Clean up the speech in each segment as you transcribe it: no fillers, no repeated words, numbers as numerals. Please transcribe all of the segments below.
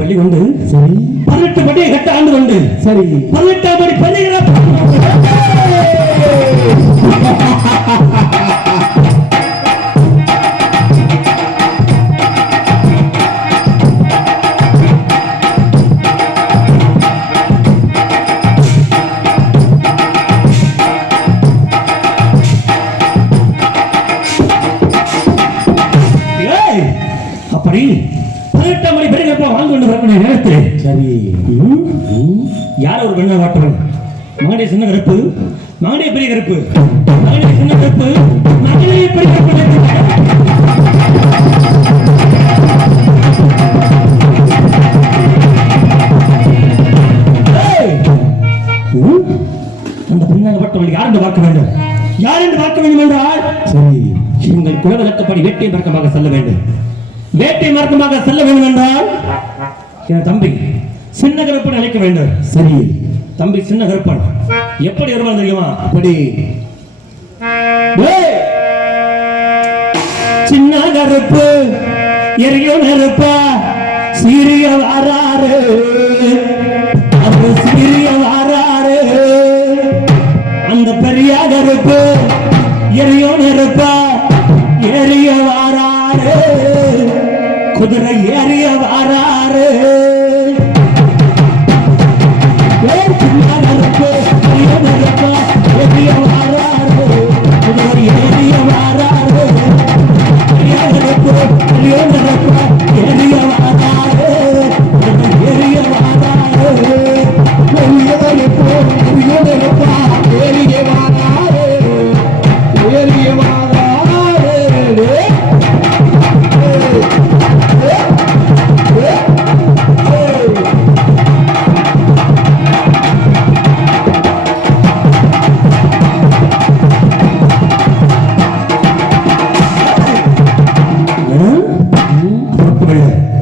பள்ளி கொண்டு சரி 18 படி கட்ட ஆண்டு கொண்டு சரி 18 படி பள்ளிகிற அப்படி 18 மணி பெரிய வாழ்ந்து கொண்டு வரக்கூடிய நேரத்தில் சரி யார் ஒரு பெண்ணை வாட்டவன் மகனே சின்ன கருப்பு மகனே பெரிய கருப்பு மகனே சின்ன கருப்பு மகனே பெரிய கருப்பு அந்த பெண்ணாக வாட்டவன் யார் என்று பார்க்க வேண்டும் யார் என்று பார்க்க வேண்டும் என்றால் சரி எங்கள் குலவிளக்கப்படி வேட்டை மார்க்கமாக செல்ல வேண்டும் வேட்டை மார்க்கமாக செல்ல வேண்டும் என்றால் என் தம்பி சின்ன கருப்பன் அழைக்க வேண்டும் சரி தம்பி சின்ன கருப்பன் எப்படி வருவான் தெரியுமா அப்படி சின்ன கருப்பு எரியோ நெருப்பா சீரிய வாராரு அது சீரிய வாராரு அந்த பெரிய கருப்பு எரியோ நெருப்பா எரிய வாராரு குதிரை ஏறிய வாராரு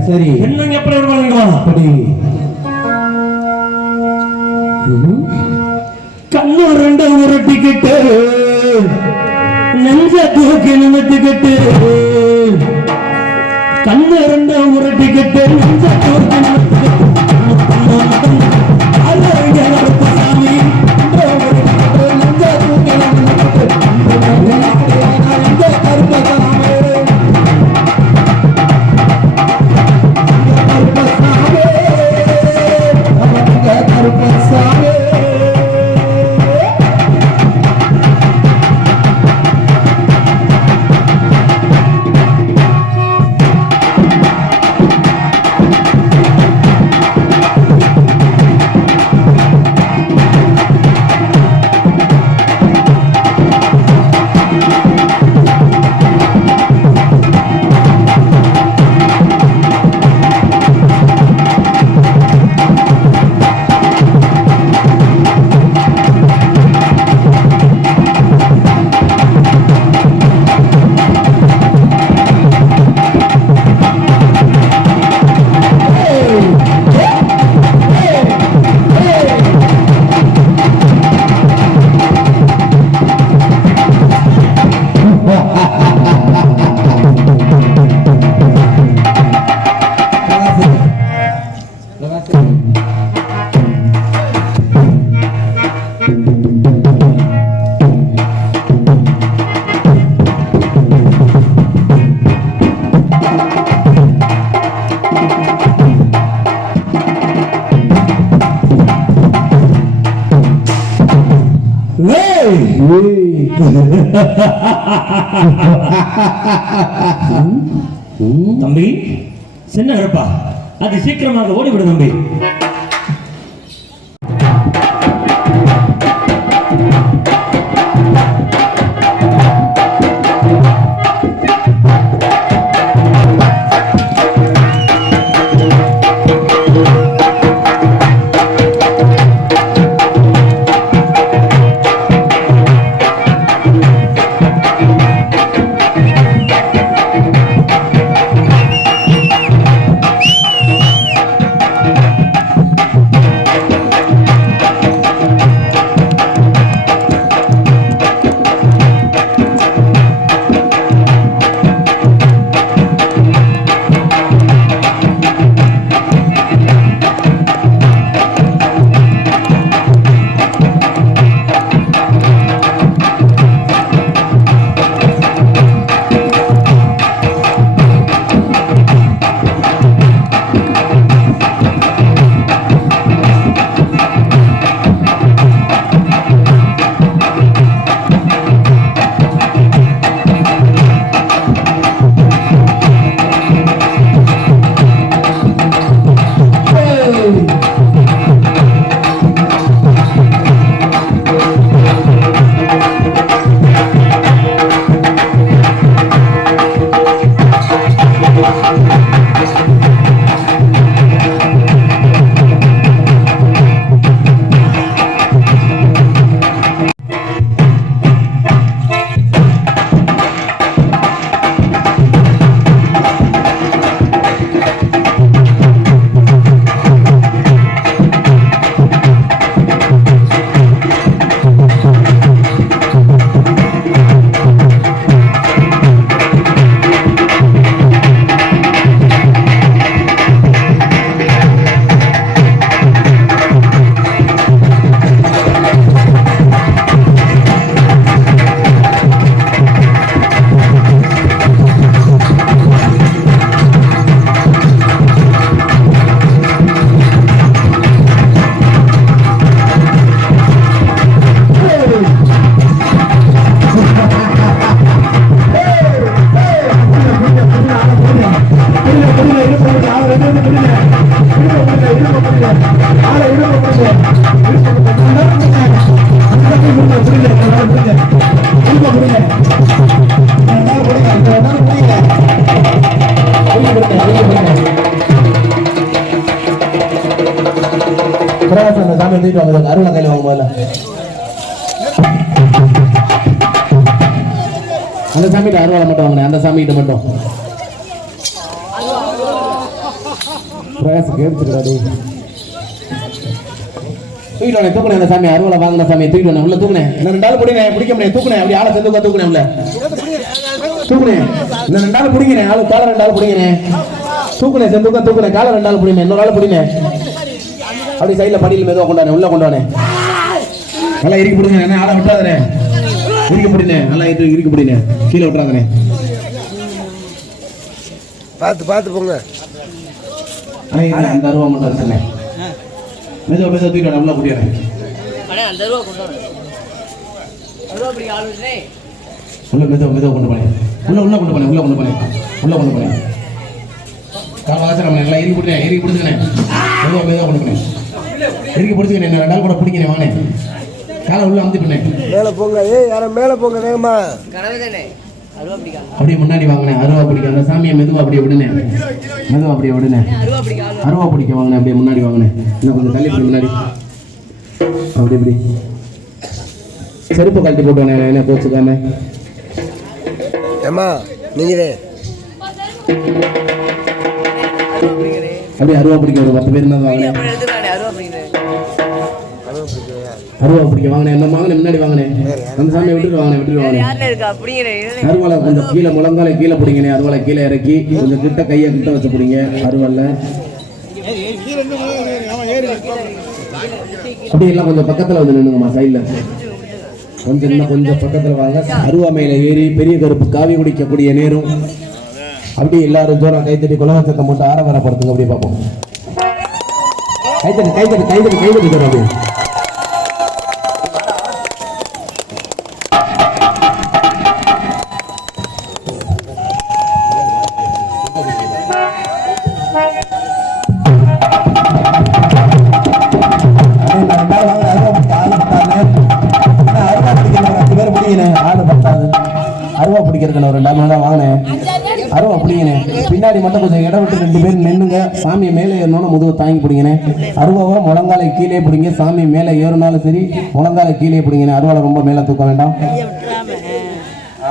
சரி என்ன எப்படி வருவாங்க அப்படி கண்ணு ரெண்டு உருட்டிக்கிட்டு நெஞ்ச தூக்கி நிமித்திக்கிட்டு கண்ணு ரெண்டு உருட்டிக்கிட்டு நெஞ்ச தூக்கி தம்பி சின்ன கருப்பா அது சீக்கிரமாக ஓடிவிடும் தம்பி சாமி தூக்கிட்டு வாங்க அருளை கையில வாங்க போல அந்த சாமிகிட்ட அருவாளை மட்டும் வாங்கினேன் அந்த சாமிகிட்ட மட்டும் பிரகாசம் கேட்டுக்கிறாடி தூக்கிட்டு தூக்குனேன் அந்த சாமி அருவாளை வாங்கின சாமியை தூக்கிட்டு உள்ள தூக்குனேன் இன்னும் 2 நாள் பிடிங்க பிடிக்க முடியாது தூக்குனேன் அப்படி ஆளை சேர்ந்து தூக்குனேன் உள்ள தூக்குனேன் இன்னும் 2 நாள் பிடிக்கிறேன் ஆளு காலை 2 நாள் பிடிக்கிறேன் தூக்குனேன் செந்துக்கா தூக்குனேன் காலை 2 நாள் பிடினேன் இன்னொரு ஆள் பிடினேன் அப்படி சைடில் படியில் மெதுவாக கொண்டானே உள்ள கொண்டானே நல்லா இறுக்கி பிடிங்க என்ன ஆளை விட்டாதனே இறுக்கி பிடினே நல்லா இறுக்கி பிடினே கீழே விட்டுறாங்கண்ணே பார்த்து போங்க அந்த அருவா மட்டும் இருக்குண்ணே மெதுவாக தூக்கிட்டு உள்ள பிடிக்கிறேன் உள்ள மெதுவாக கொண்டு போனேன் உள்ள கொண்டு போனேன் காலவாசனம் நல்லா இறுக்கி பிடிச்சுக்கண்ணே மெதுவாக கொண்டு போனேன் இறுக்கி பிடிச்சிக்கிறேன் 2 நாள் கூட பிடிக்கிறேன் வானே காலை உள்ள வந்து பின்னேன் மேலே போங்க யாரும் மேலே போங்க வேகமா அப்படியே முன்னாடி வாங்கினேன் அருவா பிடிக்க அந்த சாமியை மெதுவா அப்படியே விடுனேன் அருவா பிடிக்க வாங்கினேன் அப்படியே முன்னாடி வாங்கினேன் இன்னும் கொஞ்சம் தள்ளி முன்னாடி அப்படி இப்படி செருப்பு கழட்டி போட்டு என்ன கோச்சுக்காம ஏமா நீங்களே அப்படியே அருவா பிடிக்க ஒரு 10 பேர் தான் வாங்கினேன் அருவா பிடிக்க வாங்கினேன் என்ன வாங்கினேன் முன்னாடி வாங்கினேன் அந்த சாமியை விட்டுட்டு வாங்கினேன் அருவாலை கொஞ்சம் கீழே முழங்கால கீழே பிடிங்கினேன் அருவாலை கீழே இறக்கி கொஞ்சம் கிட்ட கையை கிட்ட வச்சு பிடிங்க அருவால அப்படி எல்லாம் கொஞ்சம் பக்கத்துல வந்து நின்னுங்கம்மா சைட்ல கொஞ்சம் இன்னும் கொஞ்சம் பக்கத்துல வாங்க அருவாமையில ஏறி பெரிய கருப்பு காவி குடிக்கக்கூடிய நேரம் அப்படி எல்லாரும் ஜோரம் கைத்தட்டி குலவச்சத்தை மட்டும் ஆரவாரப்படுத்துங்க அப்படியே பார்ப்போம் கைத்தட்டி ஜோரம் அப்படியே அருவா பிடிக்கிறதுல ஒரு 2 நாள் தான் வாங்கினேன் அருவா பிடிங்கினேன் பின்னாடி மட்டும் கொஞ்சம் இடம் விட்டு 2 பேர் நின்னுங்க சாமியை மேலே ஏறணும்னு முதுகு தாங்கி பிடிங்கினேன் அருவாவை முழங்காலை கீழே பிடிங்க சாமி மேலே ஏறினாலும் சரி முழங்காலை கீழே பிடிங்கினேன் அருவாவை ரொம்ப மேலே தூக்க வேண்டாம்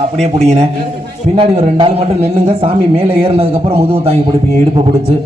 அப்படியே பிடிங்கினேன் பின்னாடி ஒரு 2 நாள் மட்டும் நின்னுங்க சாமி மேலே ஏறினதுக்கு அப்புறம் முதுகு தாங்கி பிடிப்பீங்க இடுப்பை பிடிச்சு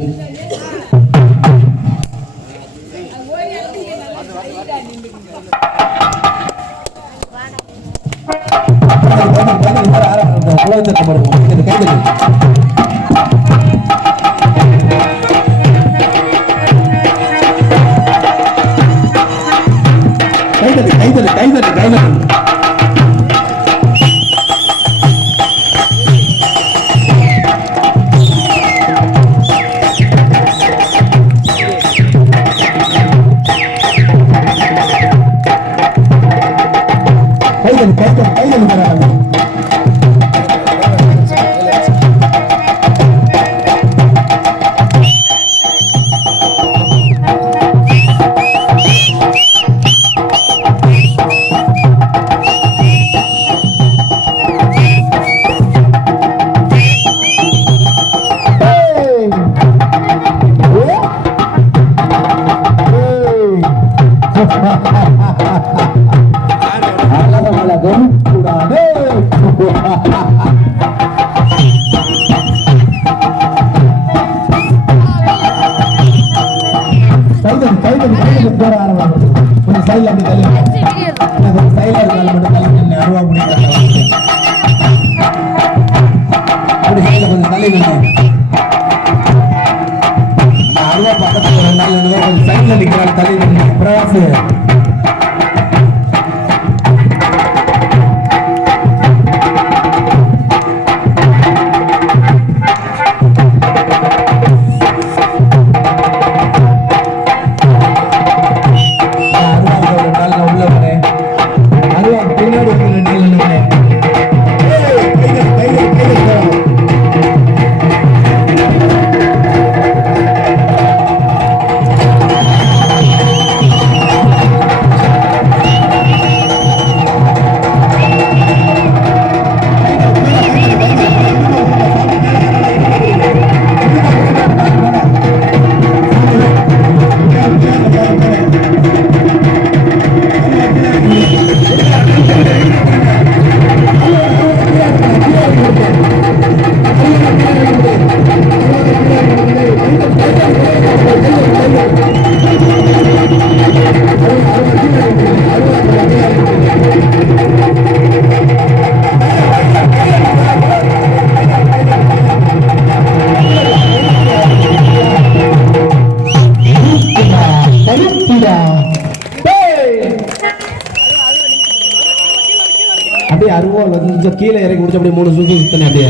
அப்படியே அருவாள் கொஞ்சம் கீழே இறக்கி முடிச்சு அப்படியே 3 சுத்து சுத்தினேன் அப்படியே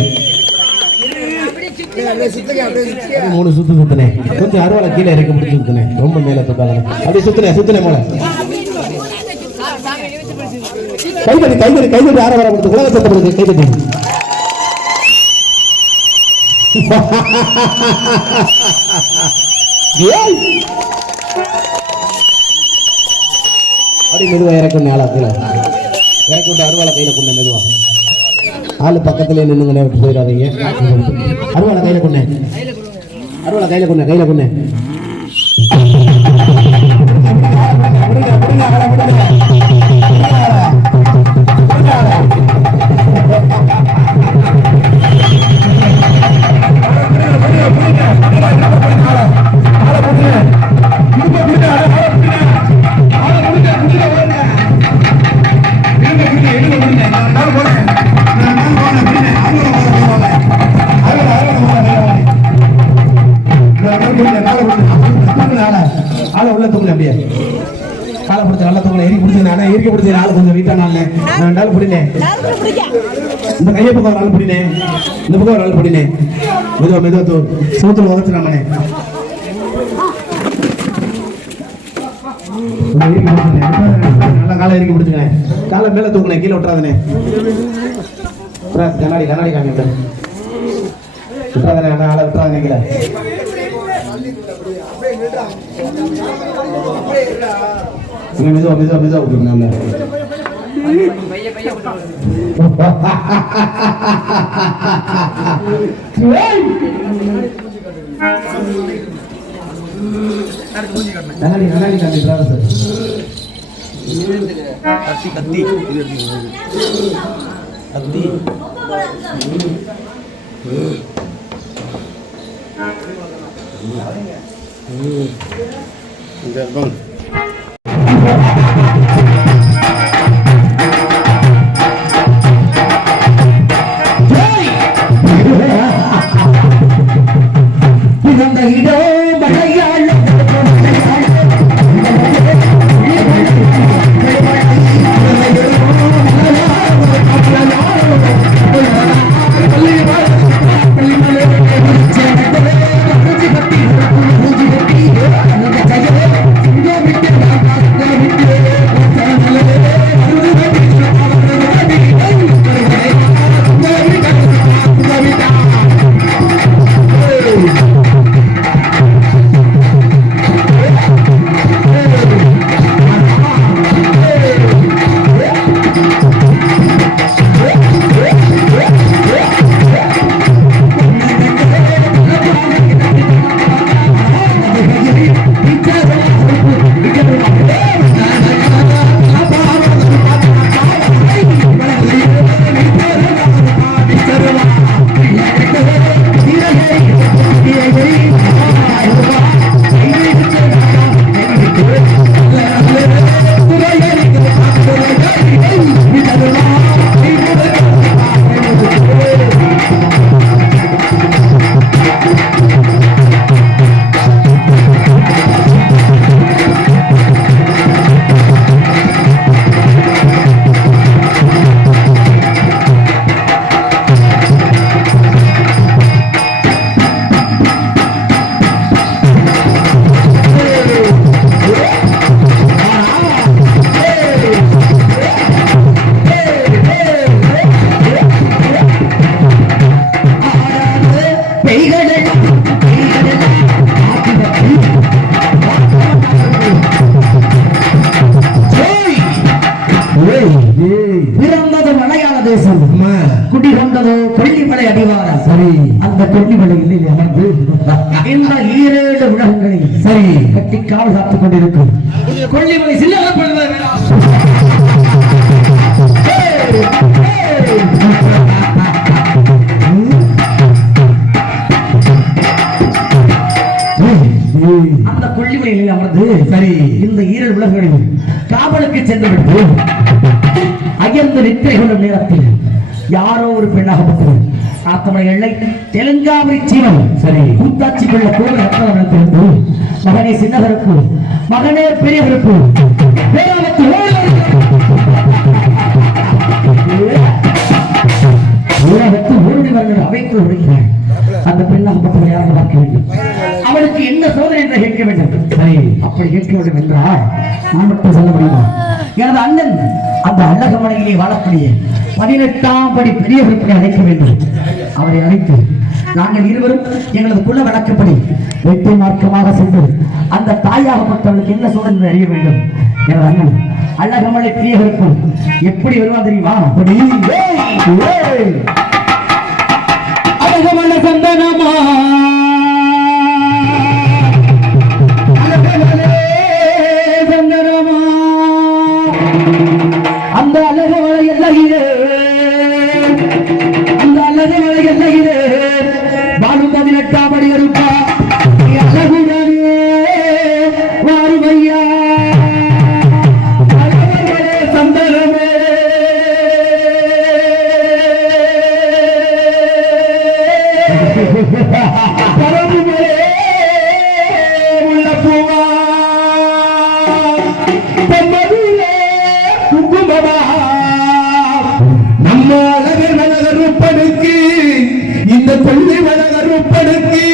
அப்படியே 3 சுத்து சுத்தினேன் கொஞ்சம் அருவாளை கீழே இறக்கி முடிச்சு சுத்தினேன் ரொம்ப மேல தொட்டாங்க அப்படியே சுத்தினேன் போல கைதட்டி ஆற வர கொடுத்து உலக சத்தப்படுது கைதட்டி அப்படி மெதுவா இறக்கணும் ஆளா கீழே இறக்கி விட்டு அருவாளை கையில கொண்டு மெதுவா ஆளு பக்கத்துல நின்னுங்க விட்டு போயிடாதீங்க அருவாளை கையில கொண்டு ஆளை உள்ள தூக்கல அப்படியே காலை பிடிச்ச நல்லா தூக்கல இறுக்கி பிடிச்ச ஆளு கொஞ்சம் வீட்டா நாள் நான் பிடினேன் இந்த கையை பக்கம் ஒரு ஆள் பிடினேன் இந்த பக்கம் ஒரு ஆள் பிடினேன் மெதுவா சோத்துல உதச்சுறாமனே நல்லா காலை இறுக்கி பிடிச்சுங்க காலை மேல தூக்குனேன் கீழே விட்டுறாதனே கண்ணாடி காமி விட்டுறாதனே அண்ணா ஆளை விட்டுறாதனே கீழே மெதுவா விட்டுருங்க கண்ணாடி கத்தி பிறந்தது மலையாள தேசம், குடிகொண்டதோ கொல்லிமலை அடிவாரம். சரி, அந்த கொல்லிமலையில் அமர்ந்து இந்த 7 உலகங்களில் சரி கட்டி காவல் காத்துக் கொண்டிருக்கும் கொல்லிமலை சின்னப்படுவது. அந்த கொல்லிமலையில் அமர்ந்து சரி இந்த 7 உலகங்களில் காவலுக்கு சென்று விட்டு அயர்ந்து நித்திரை கொள்ளும் நேரத்தில் யாரோ ஒரு பெண்ணாகப்பட்டது ஆத்தமனை எல்லை தெலுங்காவரி ஜீவன் சரி கூத்தாட்சி கொள்ள கோவிலிருந்து மகனே சின்னவருக்கு மகனே பெரியவருக்கு பேராமத்து சரி, அப்படி கேட்க வேண்டும் என்றால் நான் மட்டும் சொல்ல முடியுமா? எனது அண்ணன் அந்த அழகமலையிலே வாழக்கூடிய 18ஆம் படி பெரிய விற்பனை அழைக்க வேண்டும். அவரை அழைத்து நாங்கள் இருவரும் எங்களது குல வழக்கப்படி வெற்றி மார்க்கமாக சென்று அந்த தாயாகப்பட்டவர்களுக்கு என்ன சூழல் அறிய வேண்டும். எனது அண்ணன் அழகமலை பெரிய விற்பனை எப்படி வருவான் தெரியுமா? அழகமலை சந்தனமா அந்த அழகமலை எல்லையிலே அந்த அழகமலை எல்லையிலே வாழும் 18ஆம் படி இருப்பா அழகுடனே வாருமையா அழகமலை சந்தனமே பரவுமே உள்ள பூவா நம்ம அழகர் வளகருப்பனுக்கு இந்த கொள்ளி வளகருப்பனுக்கு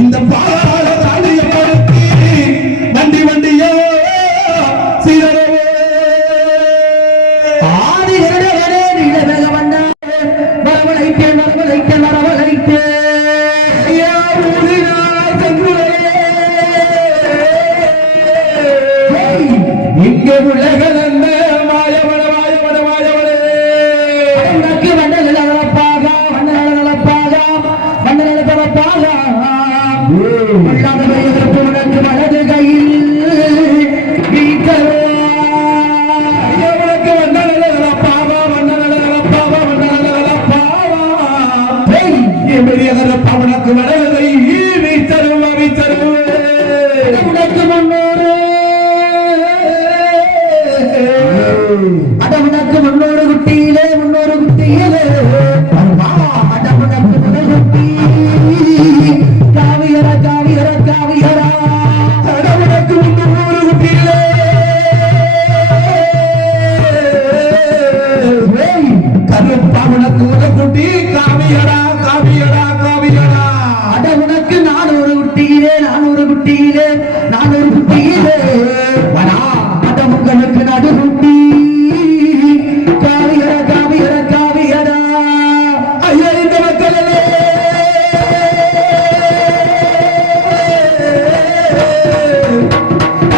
இந்த பால ராணியப்பனுக்கு வண்டி வண்டியோ சீரவே ஆதி இரடவரே நீலவேக வண்ணா வரவழைத்தே வரவழைத்தே வரவழைத்தே ஐயா ஊரினார் செங்குரே இங்கே உலகல் என்ன மாயவன மாயவன மாயவனே உனக்கு வண்டல் நலப்பாக வண்டல் நலப்பாக வண்டல் நலப்பாக உள்ளாத கையிற்கு உனக்கு வலது கையில் வீட்டவா உனக்கு வண்டல் நலப்பாக வண்டல் நலப்பாக வண்டல் நலப்பாக பெரிய கரப்பா உனக்கு வலது கை வீட்டருவா வீட்டருவா உனக்கு முன்னோரு அடவுனக்கு முன்னோரு குட்டியிலே முன்னோரு குட்டியிலே அடவுனக்கு முதல் குட்டி காவியரா காவியரா காவியரா அடவுனக்கு முன்னோரு குட்டியிலே கருப்பா உனக்கு முதல் குட்டி காவியரா காவியரா காவியரா அடவுனக்கு 400 குட்டியிலே 400 குட்டியிலே 400 குட்டியிலே வரா அடவுங்களுக்கு நடு குட்டி காவியரா காவியரா காவியரா ஐயா இந்த மக்களே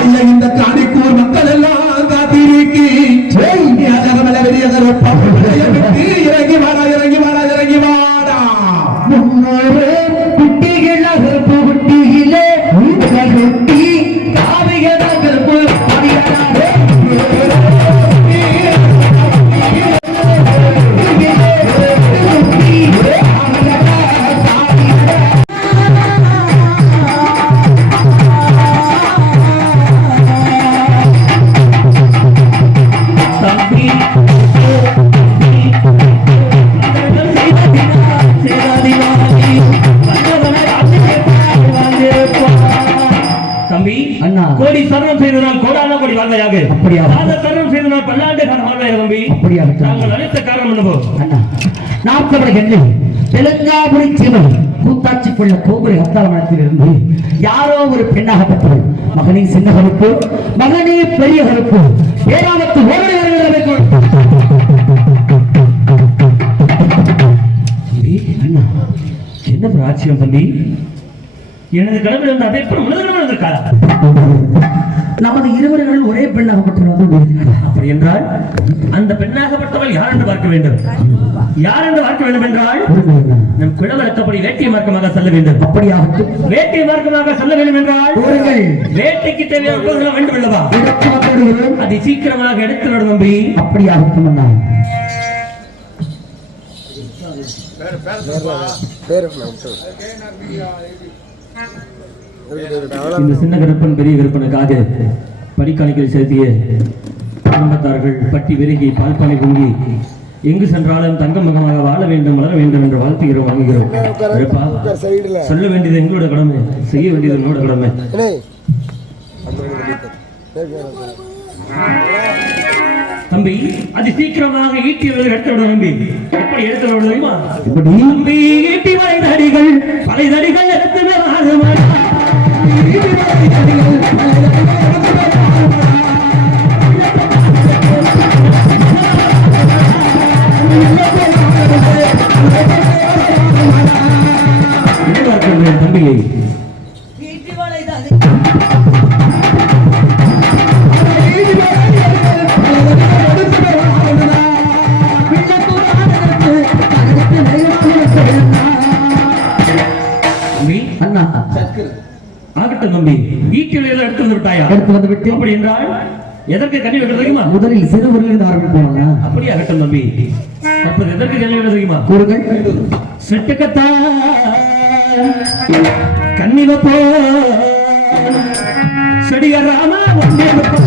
ஐயா இந்த காணிக்கூர் மக்கள் எல்லாம் காத்திருக்கி இறங்கி வாடா இறங்கி வாடா இறங்கி வாடா முன்னோரு குட்டிகள் கருப்பு குட்டியிலே குட்டி காவியரா கருப்பு காவியரா தம்பி அண்ணா கோடி சரணம் செய்தனால் கோடான கோடி வாழ்வையாக அப்படியா சரணம் செய்தனால் பல்லாண்டு வாழ்வையாக தம்பி அப்படியா நாங்கள் அனைத்த காரணம் என்னவோ அண்ணா 40 கண்ணில் தெலுங்காபுரி சீமை கூத்தாட்சிக்குள்ள கோபுரி அத்தாளமனத்தில் இருந்து யாரோ ஒரு பெண்ணாகப்பட்டவள் மகனே சின்ன கருப்பு மகனே பெரிய கருப்பு ஏராளத்து ஓடி அண்ணா என்ன பிராட்சியம் தம்பி எனது கடவுள் வந்து அதே போல உலகம் இருக்காரா நமது இருவர்கள் ஒரே பெண்ணாகப்பட்டவர்கள் அப்படி என்றால் அந்த பெண்ணாகப்பட்டவள் யார் என்று பார்க்க வேண்டும் யார் என்று பார்க்க வேண்டும் என்றால் நம் குலவழக்கப்படி வேட்டிய மார்க்கமாக செல்ல வேண்டும் அப்படியாகட்டும் வேட்டிய மார்க்கமாக செல்ல வேண்டும் என்றால் வேட்டைக்கு தேவையான பொருள்கள் வேண்டும் அல்லவா அதை சீக்கிரமாக எடுத்து விடும் தம்பி அப்படியாகட்டும் அண்ணா இந்த சின்ன கருப்பன் பெரிய கருப்பனுக்காக படிக்காணிகள் செலுத்திய குடும்பத்தார்கள் பட்டி விருகி பால்பானை பொங்கி எங்கு சென்றாலும் தங்க முகமாக வாழ வேண்டும் வளர வேண்டும் என்று வாழ்த்துகிறோம் வாங்குகிறோம் சொல்ல வேண்டியது எங்களோட கடமை செய்ய வேண்டியது எங்களோட கடமை தம்பி அது சீக்கிரமாக ஈட்டியவர்கள் எடுத்து விட தம்பி எப்படி எடுத்து விட தெரியுமா தம்பி ஈட்டி வலைதடிகள் எடுத்து தம்பியை அண்ணா ஆகட்டும் தம்பி, ஈட்டில் எடுத்து வந்து விட்டாயா? எடுத்து வந்து விட்டு அப்படி என்றால் எதற்கு கண்ணி வைக்க தெரியுமா? முதலில் சிறுவர்கள் ஆரம்பிப்பாங்க. அப்படி ஆகட்டும் தம்பி. அப்ப எதற்கு கண்ணி வைக்க தெரியுமா? கூறுகள். செட்டுக்கத்தா கண்ணி வைப்போ செடிய ராமா வண்டி வைப்போ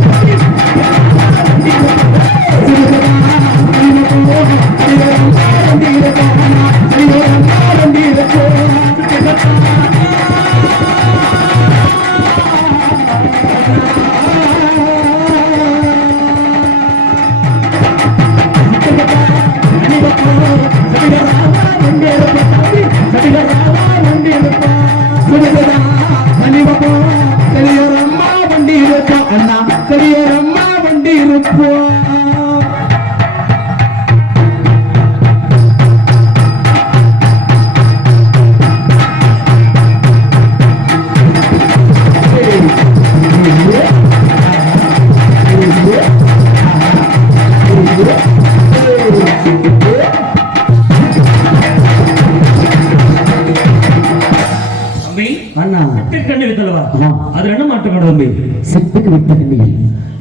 சிட்டுக்கு விட்ட கண்ணியில்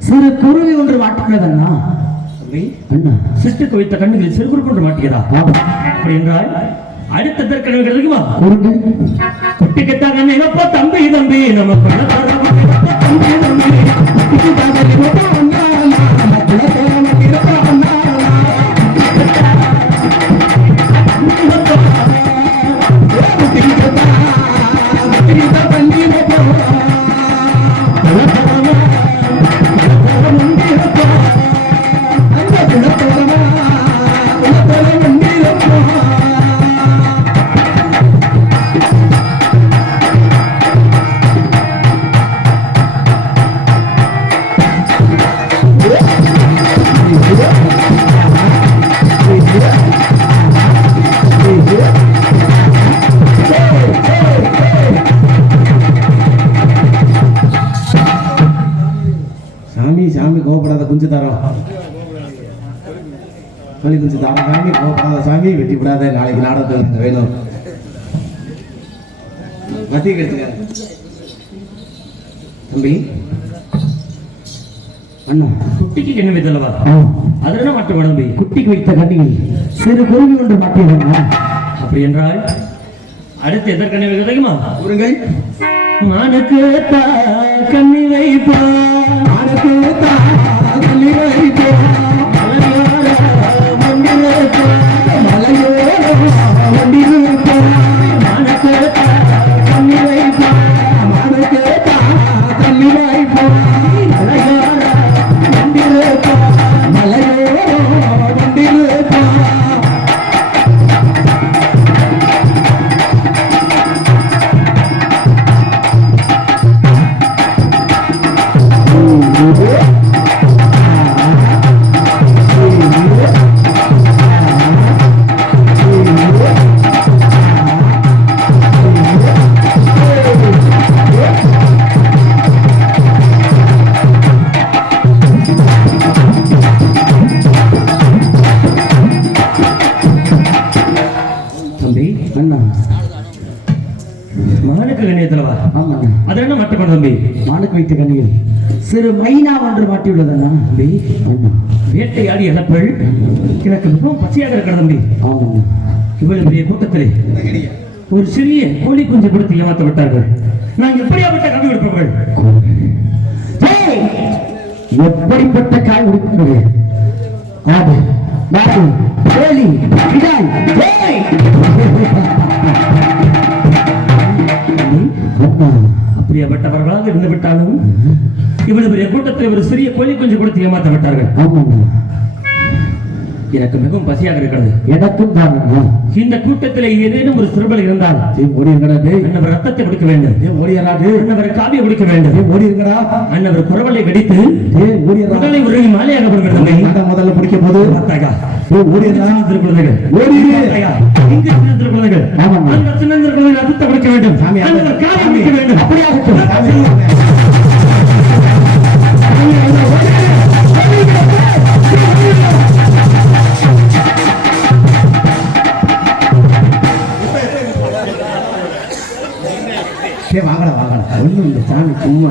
சிறு குருவி ஒன்று மாட்டுகிறதண்ணா. சிட்டுக்கு வைத்த கண்ணுகளில் சிறு குருவி ஒன்று மாட்டுகிறா? அப்படி என்றால் அடுத்த தற்கனவு இருக்குமா? குட்டிக்கிட்ட கண்ணை வைப்போ தம்பி தம்பி நமக்கு தம்பி தம்பி சாமி கோபப்படாத குஞ்சு தரோம், குஞ்சு தரோம் சாமி, கோபப்படாத சாமி, வெட்டி விடாத, நாளைக்கு நாடகத்தில் வேணும் மத்திய கெடுத்துக்க தம்பி. அண்ணா குட்டிக்கு என்ன வைத்தல்லவா? அதெல்லாம் மாற்ற தம்பி. குட்டிக்கு வைத்த கண்ணியில் சிறு குருவி ஒன்று மாட்டியவண்ணா. அப்படி என்றால் அடுத்து எதற்கண்ணி வைக்க தெரியுமா? கூறுங்கள். மானுக்கு தா கண்ணி வைப்பா, மானுக்கு தா கண்ணி வைப்பா, மலையோர வண்டி வைப்பா, மலையோர வண்டி வைப்பா, மானுக்கு தா கண்ணி வைப்பா, மானுக்கு தா கண்ணி வைப்பா, மலையோர வண்டி வைப்பா, மலையோர வண்டி வைப்பா. மானுக்கு வைத்த கண்ணியில் சிறு மைனா ஒன்று மாட்டியுள்ளதா? வேட்டையாடி இழப்பள் எனக்கு மிகவும் பச்சையாக இருக்கிற தம்பி. இவ்வளவு பெரிய கூட்டத்திலே ஒரு சிறிய கோழி குஞ்சு கொடுத்து ஏமாத்த விட்டார்கள். நான் எப்படியாப்பட்ட கவி கொடுப்பவர்கள்? எப்படிப்பட்ட காய் உடுப்பது? ஆடு, மாடு, கோழி, கிடாய், அப்படியாப்பட்டவர்களாக இருந்து விட்டாலும் இவ்வளவு பெரிய கூட்டத்தில் ஒரு சிறிய கோழி குஞ்சு கொடுத்து ஏமாத்த விட்டார்கள். எனக்கு மிகவும் பசியாக இருக்கிறது. எனக்கும் தான் அண்ணா. இந்த கூட்டத்தில் ஏதேனும் ஒரு சிறுபல் இருந்தால் ஓடி இருக்கடா டேய். அண்ணவர் ரத்தத்தை குடிக்க வேண்டும். ஓடியறா டேய். அண்ணவர் காவியை குடிக்க வேண்டும். ஓடி இருக்கடா. அண்ணவர் குரவலை வெடித்து ஓடியறா. உடலை உருகி மாலையாக போடுகிறது. முதல்ல பிடிக்க போது பார்த்தாயா? ஓடியறா. திருக்குறளைகள் ஓடிரு. இங்கு திருக்குறளைகள். ஆமாம். அந்த சின்ன திருக்குறளை ரத்தத்தை குடிக்க வேண்டும். அண்ணவர் காவியை குடிக்க வேண்டும். அப்படியாகட்டும். வாங்கடா வாங்கடா ஒண்ணும் இந்த சாமி சும்மா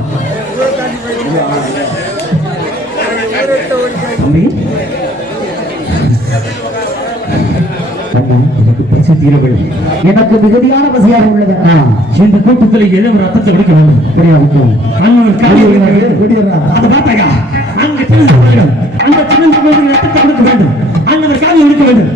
தம்பி எனக்கு பசி தீரவில்லை. எனக்கு மிகுதியான பசியாக உள்ளது. இந்த கூட்டத்தில் ஏதோ ஒரு ரத்தத்தை குடிக்க வேண்டும். அப்படியாகட்டும். அண்ணவர் காவியை குடிக்க வேண்டும். அதை பார்த்தாயா? அங்கு சின்ன திருக்குறளைகள். அந்த சின்ன திருக்குறளைகள் ரத்தத்தை கொடுக்க வேண்டும். அண்ணவர் காவியை குடிக்க வேண்டும்.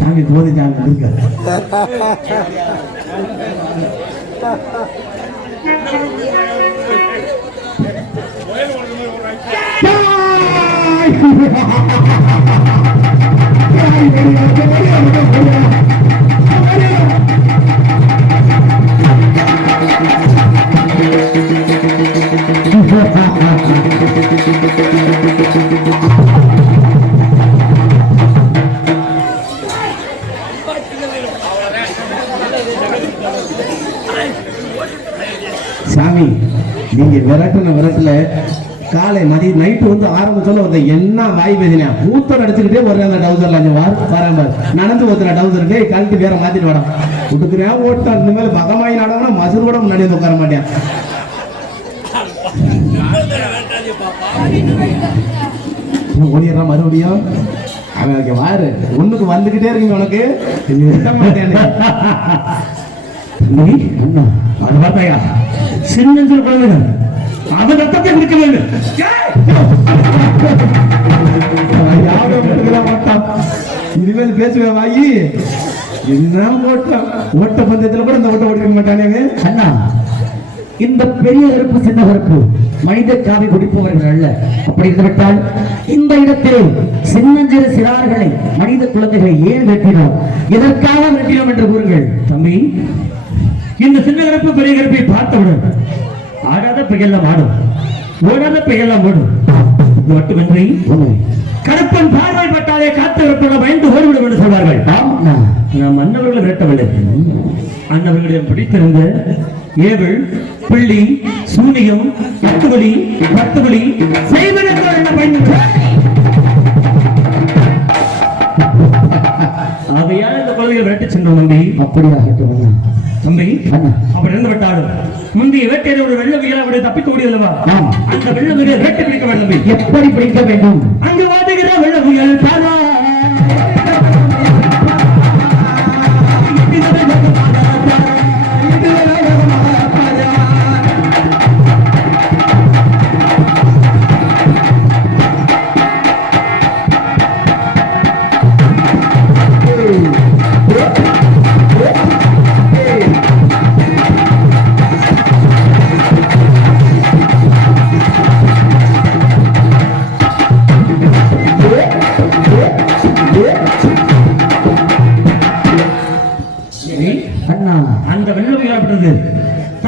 சாமி போதை சாமி இருக்க சாமி நீங்க விரட்டுல காலை மதிய நைட்டு வந்து ஆரம்பிச்சோன்னு ஒருத்த என்ன வாய் பேசினா ஊத்தர் அடிச்சுக்கிட்டே வர்றேன். அந்த டவுசர்ல அஞ்சு வரேன் பாரு நடந்து ஒருத்தர டவுசர்கிட்டே கழட்டி வேற மாத்திட்டு வரான் விட்டுக்கிறேன் ஓட்டம். இந்த மேல பகமாய் நடவனா மசூர் கூட முன்னாடி வந்து உட்கார மாட்டேன். ஓடிடுறான் மறுபடியும் அவன் வாரு ஒண்ணுக்கு வந்துகிட்டே இருக்கீங்க உனக்கு பார்த்தாயா? சின்ன குழந்தைகள் அவன் ரத்தத்தை குடிக்க வேண்டும். மாட்டான் இனிமேல் பேசுவேன் வாயி என்ன ஓட்டம். ஓட்ட பந்தயத்துல கூட இந்த ஓட்ட ஓட்டிக்க மாட்டானே. அண்ணா இந்த பெரிய கருப்பு சின்ன கருப்பு மனித காவி குடிப்பவர்கள் அல்ல. அப்படி இருந்துவிட்டால் இந்த இடத்திலே சின்னஞ்சிறு சிறார்களை மனித குழந்தைகளை ஏன் வெட்டினோம், எதற்காக வெட்டினோம் என்று கூறுங்கள். தம்பி இந்த சின்ன கருப்பு பெரிய கருப்பை பார்த்தவுடன் ஆடாத பெயர்லாம் ஆடும், ஓடாத பெயர்லாம் ஓடும். இது மட்டுமின்றி கருப்பன் பார்வை பட்டாலே காத்து கருப்பெல்லாம் பயந்து ஓடிவிடும் என்று சொல்வார்கள். நாம் அன்னவர்களை விரட்டவில்லை. அன்னவர்களிடம் பிடித்திருந்த ஏவல், பிள்ளி, சூனியம், பத்துவலி செய்வதற்கு என்ன பயன்படுத்த ஆகையால் இந்த குழந்தைகள் விரட்டி சென்றோம். தம்பி அப்படியாகட்டும் தம்பி அப்படி இருந்து விட்டாலும் முந்தைய வேட்டையில் ஒரு வெள்ள வீரா அவரை தப்பிக்க முடியலவா? அந்த வெள்ள வீரரை வேட்டை பிடிக்க வேண்டும். எப்படி பிடிக்க வேண்டும்? அங்கு வாடுகிற வெள்ள புயல் பாலா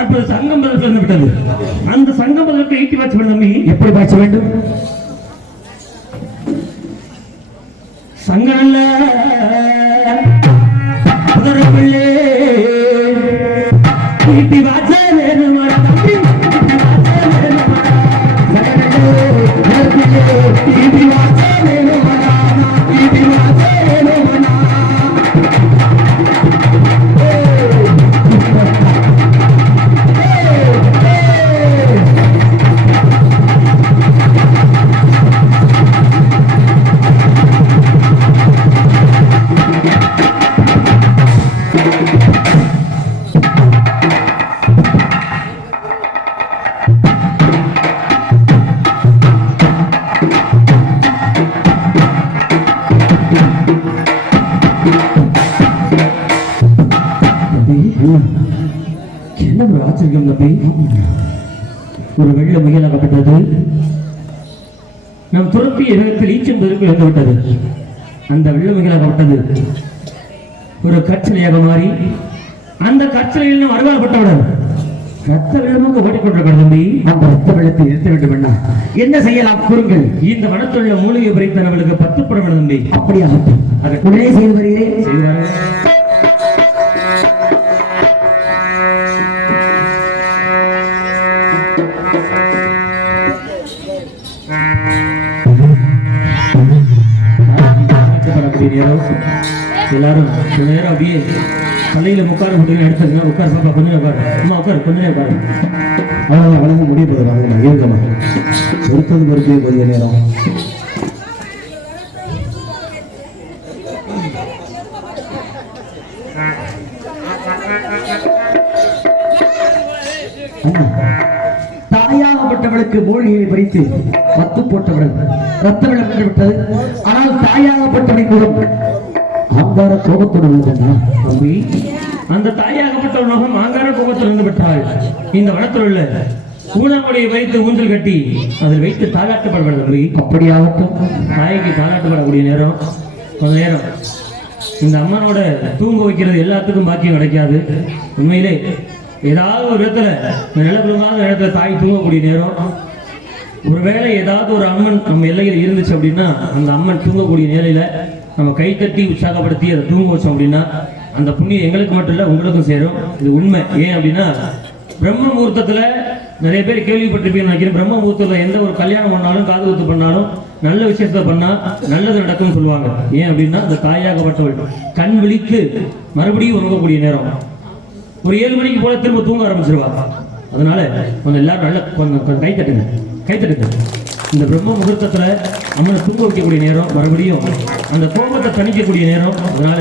தற்போது சங்கம் பதில் வந்து விட்டது. அந்த சங்கம் பதிலுக்கு ஈட்டி வாட்சி வேண்டும் தம்பி. எப்படி பாய்ச்ச வேண்டும்? சங்கம் அல்ல குதிரை பிள்ளை ஈட்டி வாட்ச வேணுமா தம்பி? ஈட்டி வாட்ச வேணுமா? ஈட்டி வாட்ச வேணுமா? என்ன ஒரு ஆச்சரியம் தம்பி. ஒரு வெள்ள முயலாகப்பட்டது நம் துரப்பிய இடத்தில் ஈச்சம்பதற்கு இழந்து விட்டது. அந்த வெள்ள முயலாகப்பட்டது ஒரு கற்சிலையாக மாறி அந்த கற்சிலையில் அருகால்பட்டவுடன் ரத்த வெள்ளமாக ஓடிக்கொண்டிருக்கிறது தம்பி. அந்த ரத்த வெள்ளத்தை நிறுத்த வேண்டும் என்ன என்ன செய்யலாம் கூறுங்கள். இந்த வனத்துள்ள மூலிகை பறித்த நம்மளுக்கு 10 படம் தம்பி. அப்படியாகட்டும், அதை உடனே செய்து வருகிறேன். செய்வார்கள். எல்லாரும் கொஞ்ச நேரம் அப்படியே தலையில உட்கார முடியும் எடுத்துங்க. உட்கார் பாப்பா, கொஞ்சம் உட்காரு. அம்மா உட்காரு, கொஞ்ச நேரம் உட்காரு. அவ்வளோதான் வளர்ந்து முடிய போது வாங்கம்மா, இருக்கம்மா. பொறுத்தது பொறுத்தே கொஞ்ச நேரம். தாயாகப்பட்டவளுக்கு மூலிகையை பறித்து மத்து போட்டவள் ரத்த வெள்ளம் என்று விட்டது. ஆனால் தாயாகப்பட்டவனை கூட ஆங்கார கோபத்தோடு விழுந்தா தம்பி. அந்த தாயாகப்பட்ட உலகம் ஆங்கார கோபத்தில் இருந்து விட்டாள். இந்த வனத்தில் உள்ள ஊனமுடைய வைத்து ஊஞ்சல் கட்டி அதில் வைத்து தாளாட்டப்படப்படுது தம்பி. அப்படியாகட்டும். தாய்க்கு தாளாட்டப்படக்கூடிய நேரம் கொஞ்ச நேரம் இந்த அம்மனோட தூங்க வைக்கிறது எல்லாத்துக்கும் பாக்கியம் கிடைக்காது. உண்மையிலே ஏதாவது ஒரு இடத்துல இந்த நிலப்பரமான இடத்துல தாய் தூங்கக்கூடிய நேரம், ஒருவேளை ஏதாவது ஒரு அம்மன் நம்ம எல்லையில் இருந்துச்சு அப்படின்னா அந்த அம்மன் தூங்கக்கூடிய நிலையில நம்ம கைத்தட்டி உற்சாகப்படுத்தி அதை தூங்க வச்சோம் அப்படின்னா அந்த புண்ணியம் எங்களுக்கு மட்டும் இல்லை உங்களுக்கும் சேரும். இது உண்மை. ஏன் அப்படின்னா பிரம்ம முகூர்த்தத்துல நிறைய பேர் கேள்விப்பட்டிருப்பீங்கன்னு நினைக்கிறேன். பிரம்ம முகூர்த்தத்தில் எந்த ஒரு கல்யாணம் பண்ணாலும் காது குத்து பண்ணாலும் நல்ல விஷயத்தை பண்ணா நல்லது நடக்கும்னு சொல்லுவாங்க. ஏன் அப்படின்னா அந்த தாயாகப்பட்டவள் கண் விழித்து மறுபடியும் உறங்கக்கூடிய நேரம். ஒரு 7 மணிக்கு போல திரும்ப தூங்க ஆரம்பிச்சிருவா. அதனால கொஞ்சம் எல்லாரும் நல்ல கொஞ்சம் கைத்தட்டுங்க. இந்த பிரம்ம முகூர்த்தத்துல அம்மனை தூங்க வைக்கக்கூடிய நேரம், மறுபடியும் அந்த கோபத்தை தணிக்கக்கூடிய நேரம். அதனால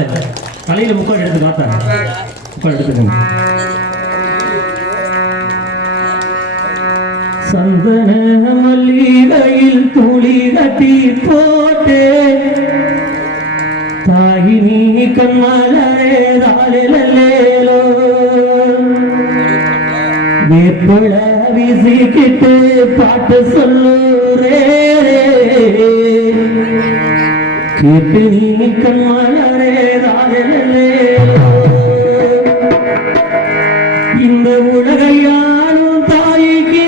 தலையில முக்கால் எடுத்து காத்தாங்க, முக்கால் எடுத்துக்கோங்க. சந்தன மல்லிகையில் துளி கட்டி போட்டே தாயினி கண்மலரே தாளிலேலோ வேப்புல வீசிக்கிட்டு பாட்டு சொல்லுரே கேட்டு நீ கண்மலரே தாளிலேலோ இந்த உலகையாலும் தாய்க்கு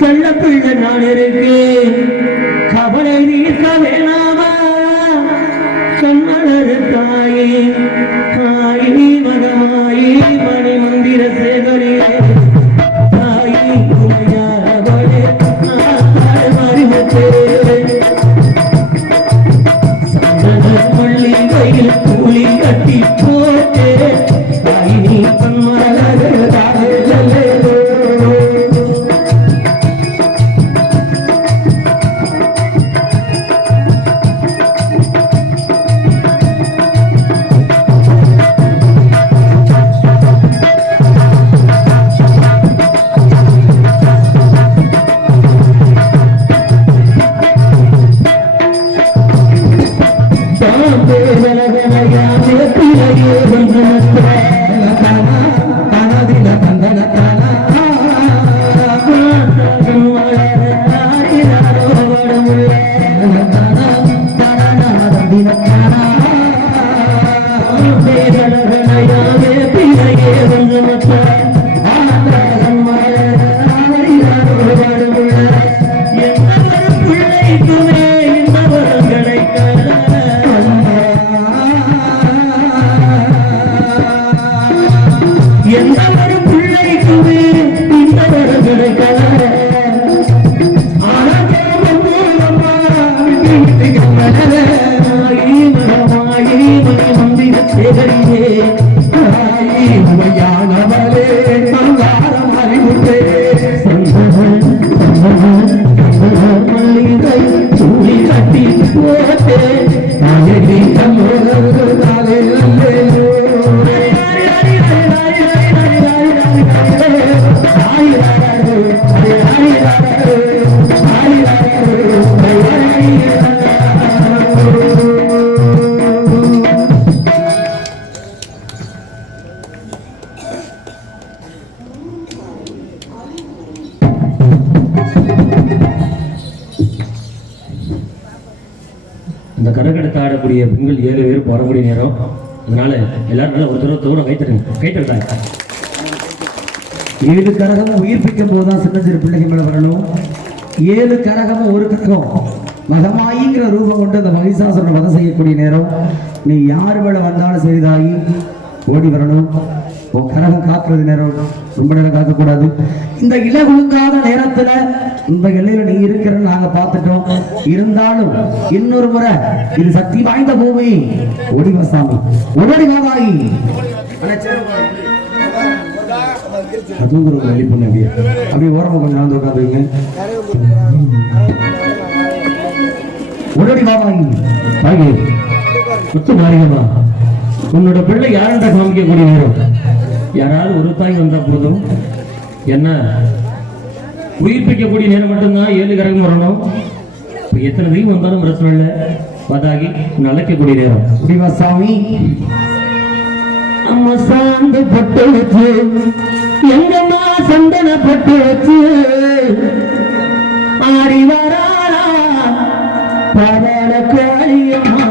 செல்ல பிள்ளை நான் இருக்கேன். கவலை நீக்க வேணாமா கண்மலர் தாயே தாயி மகமாயி மணி மந்திர சேகரே தாயி உமையாவளே சந்தன மல்லிகையில் கூலி கட்டி போட்டே தாயி கண்மலர் அந்த கரகெடுத்து ஆடக்கூடிய பெண்கள் 7 பேர் வரக்கூடிய நேரம். அதனால எல்லாரும் நல்ல ஒரு தூரம் கைத்தட்டாங்க. 7 கரகமும் உயிர்ப்பிக்கும் போதுதான் சின்னஞ்சிறு பிள்ளைகள் மேல வரணும். 7 கரகமும் ஒரு கரகம் மகமாயிங்கிற ரூபம் கொண்டு அந்த மகிஷாசுரனை வதம் செய்யக்கூடிய நேரம். நீ யார் மேல வந்தாலும் சரிதாயி ஓடி வரணும். உன் கரகம் காக்குறது நேரம் ரொம்ப நேரம் காக்கக்கூடாது. இந்த இலகுலுக்காத நேரத்துல இந்த எல்லையில நீ இருக்கிறன்னு நாங்க பார்த்துட்டோம். இருந்தாலும் இன்னொரு முறை இது சக்தி வாய்ந்த பூமி. ஓடி வசாமி உடனடி வாதாயி அதுவும் ஒரு வழி பண்ண அப்படியே ஓரமாக கொஞ்சம் நடந்து உட்காந்துங்க. உடனடி வாதாயி தாயே முத்து மாரியம்மா, உன்னோட பிள்ளை யாருன்ற காமிக்கக்கூடிய நேரம். யாராவது ஒரு தாய் வந்தா போதும். என்ன உயிர்ப்பிக்கக்கூடிய நேரம் மட்டும்தான் 7 கரகம் வரணும். இப்போ எத்தனை தெய்வம் வந்தாலும் பிரச்சனை இல்லை. வதாகி அழைக்கக்கூடிய நேரம். முடிவா சாமி அம்மா சாந்து பட்டு வச்சு எங்கம்மா சந்தன பட்டு வச்சு ஆடி வராளா பரல காளியம்மா.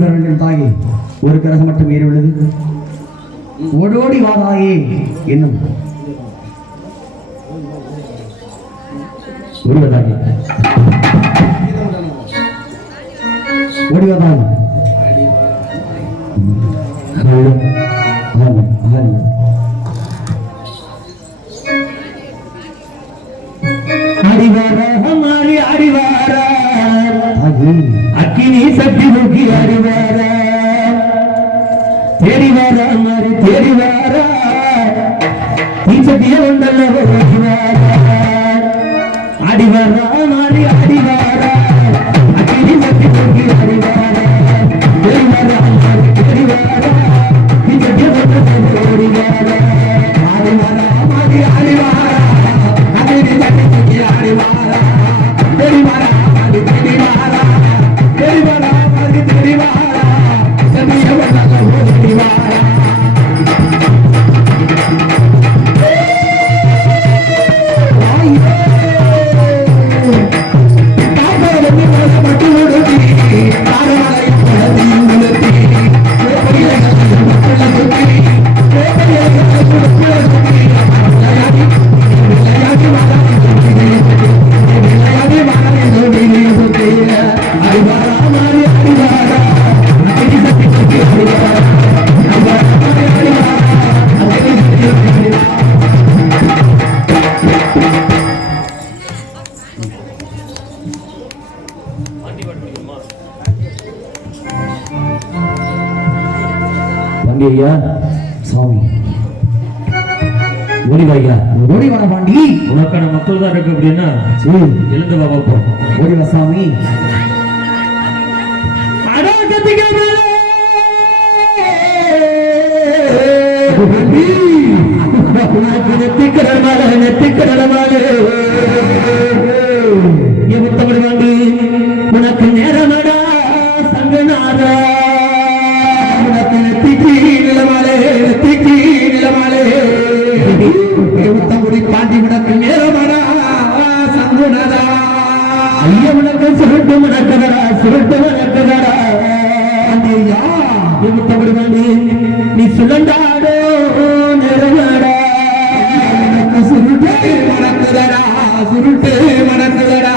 வர வேண்டும் தாயே. ஒரு கிரகம் மட்டும் ஏறி உள்ளது. ஓடோடி வாதாயே என்னும் ஓடிவதாயே ஓடிவதாயே அடிவார ஹமாரி அடிவார அக்கினி சக்தி முகி அடிவார தேடி வார ஹமாரி தேடி வார தீச்சட்டிய ஒன்றல்ல அடிவார ஹமாரி அடிவார அக்கினி சக்தி முகி அடிவார தேடி வார ஹமாரி தேடி வார தீச்சட்டிய ஒன்றல்ல அடிவார அடிவார ஹமாரி அடிவார அக்கினி சக்தி முகி அடிவார தேடி வார ஹமாரி தேடி வார தேடி வார ஹமாரி தேடி வார சதிய ஒன்றல்ல அடிவார ஐயா சாமி ஓடிவாய்யா ஓடி வர பாண்டி. உனக்கான மக்கள் தான் இருக்கு அப்படின்னா எழுந்து வா பார்ப்போம். ஓடி வா சாமி. உனக்கு நேரமடா சங்கநாதா பாண்டி விடக்கு நேரமடா சங்குனதா ஐயா உனக்கு சுருட்டு மணக்கடா சுருட்டு மணக்கடா நீ சுழண்டாடோ நேரமாடா சுருட்டு மணக்குதடா சுருட்டு மணக்குதடா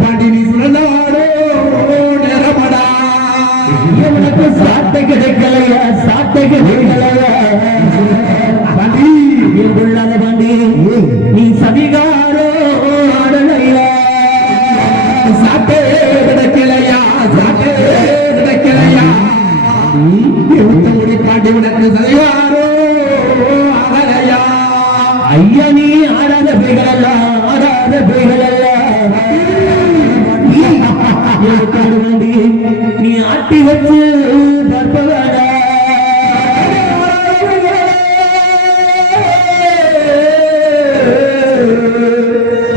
பாண்டி நீ சுழண்டாடோ நேரமடா உனக்கு சாட்டை கிடைக்கலையா சாட்டை கிடைக்கலையா பாண்டி நீ சதிகாரோ ஆடலையா சாட்டே கிடைக்கலையா சாட்டே கிடைக்கலையா பாண்டி உனக்கு சதிகாரோ ஆடலையா ஐயா நீ ஆடாத பேகளல்ல ஆடாத பேகளல்ல நீ ஆட்டி வச்சு தற்பதாடா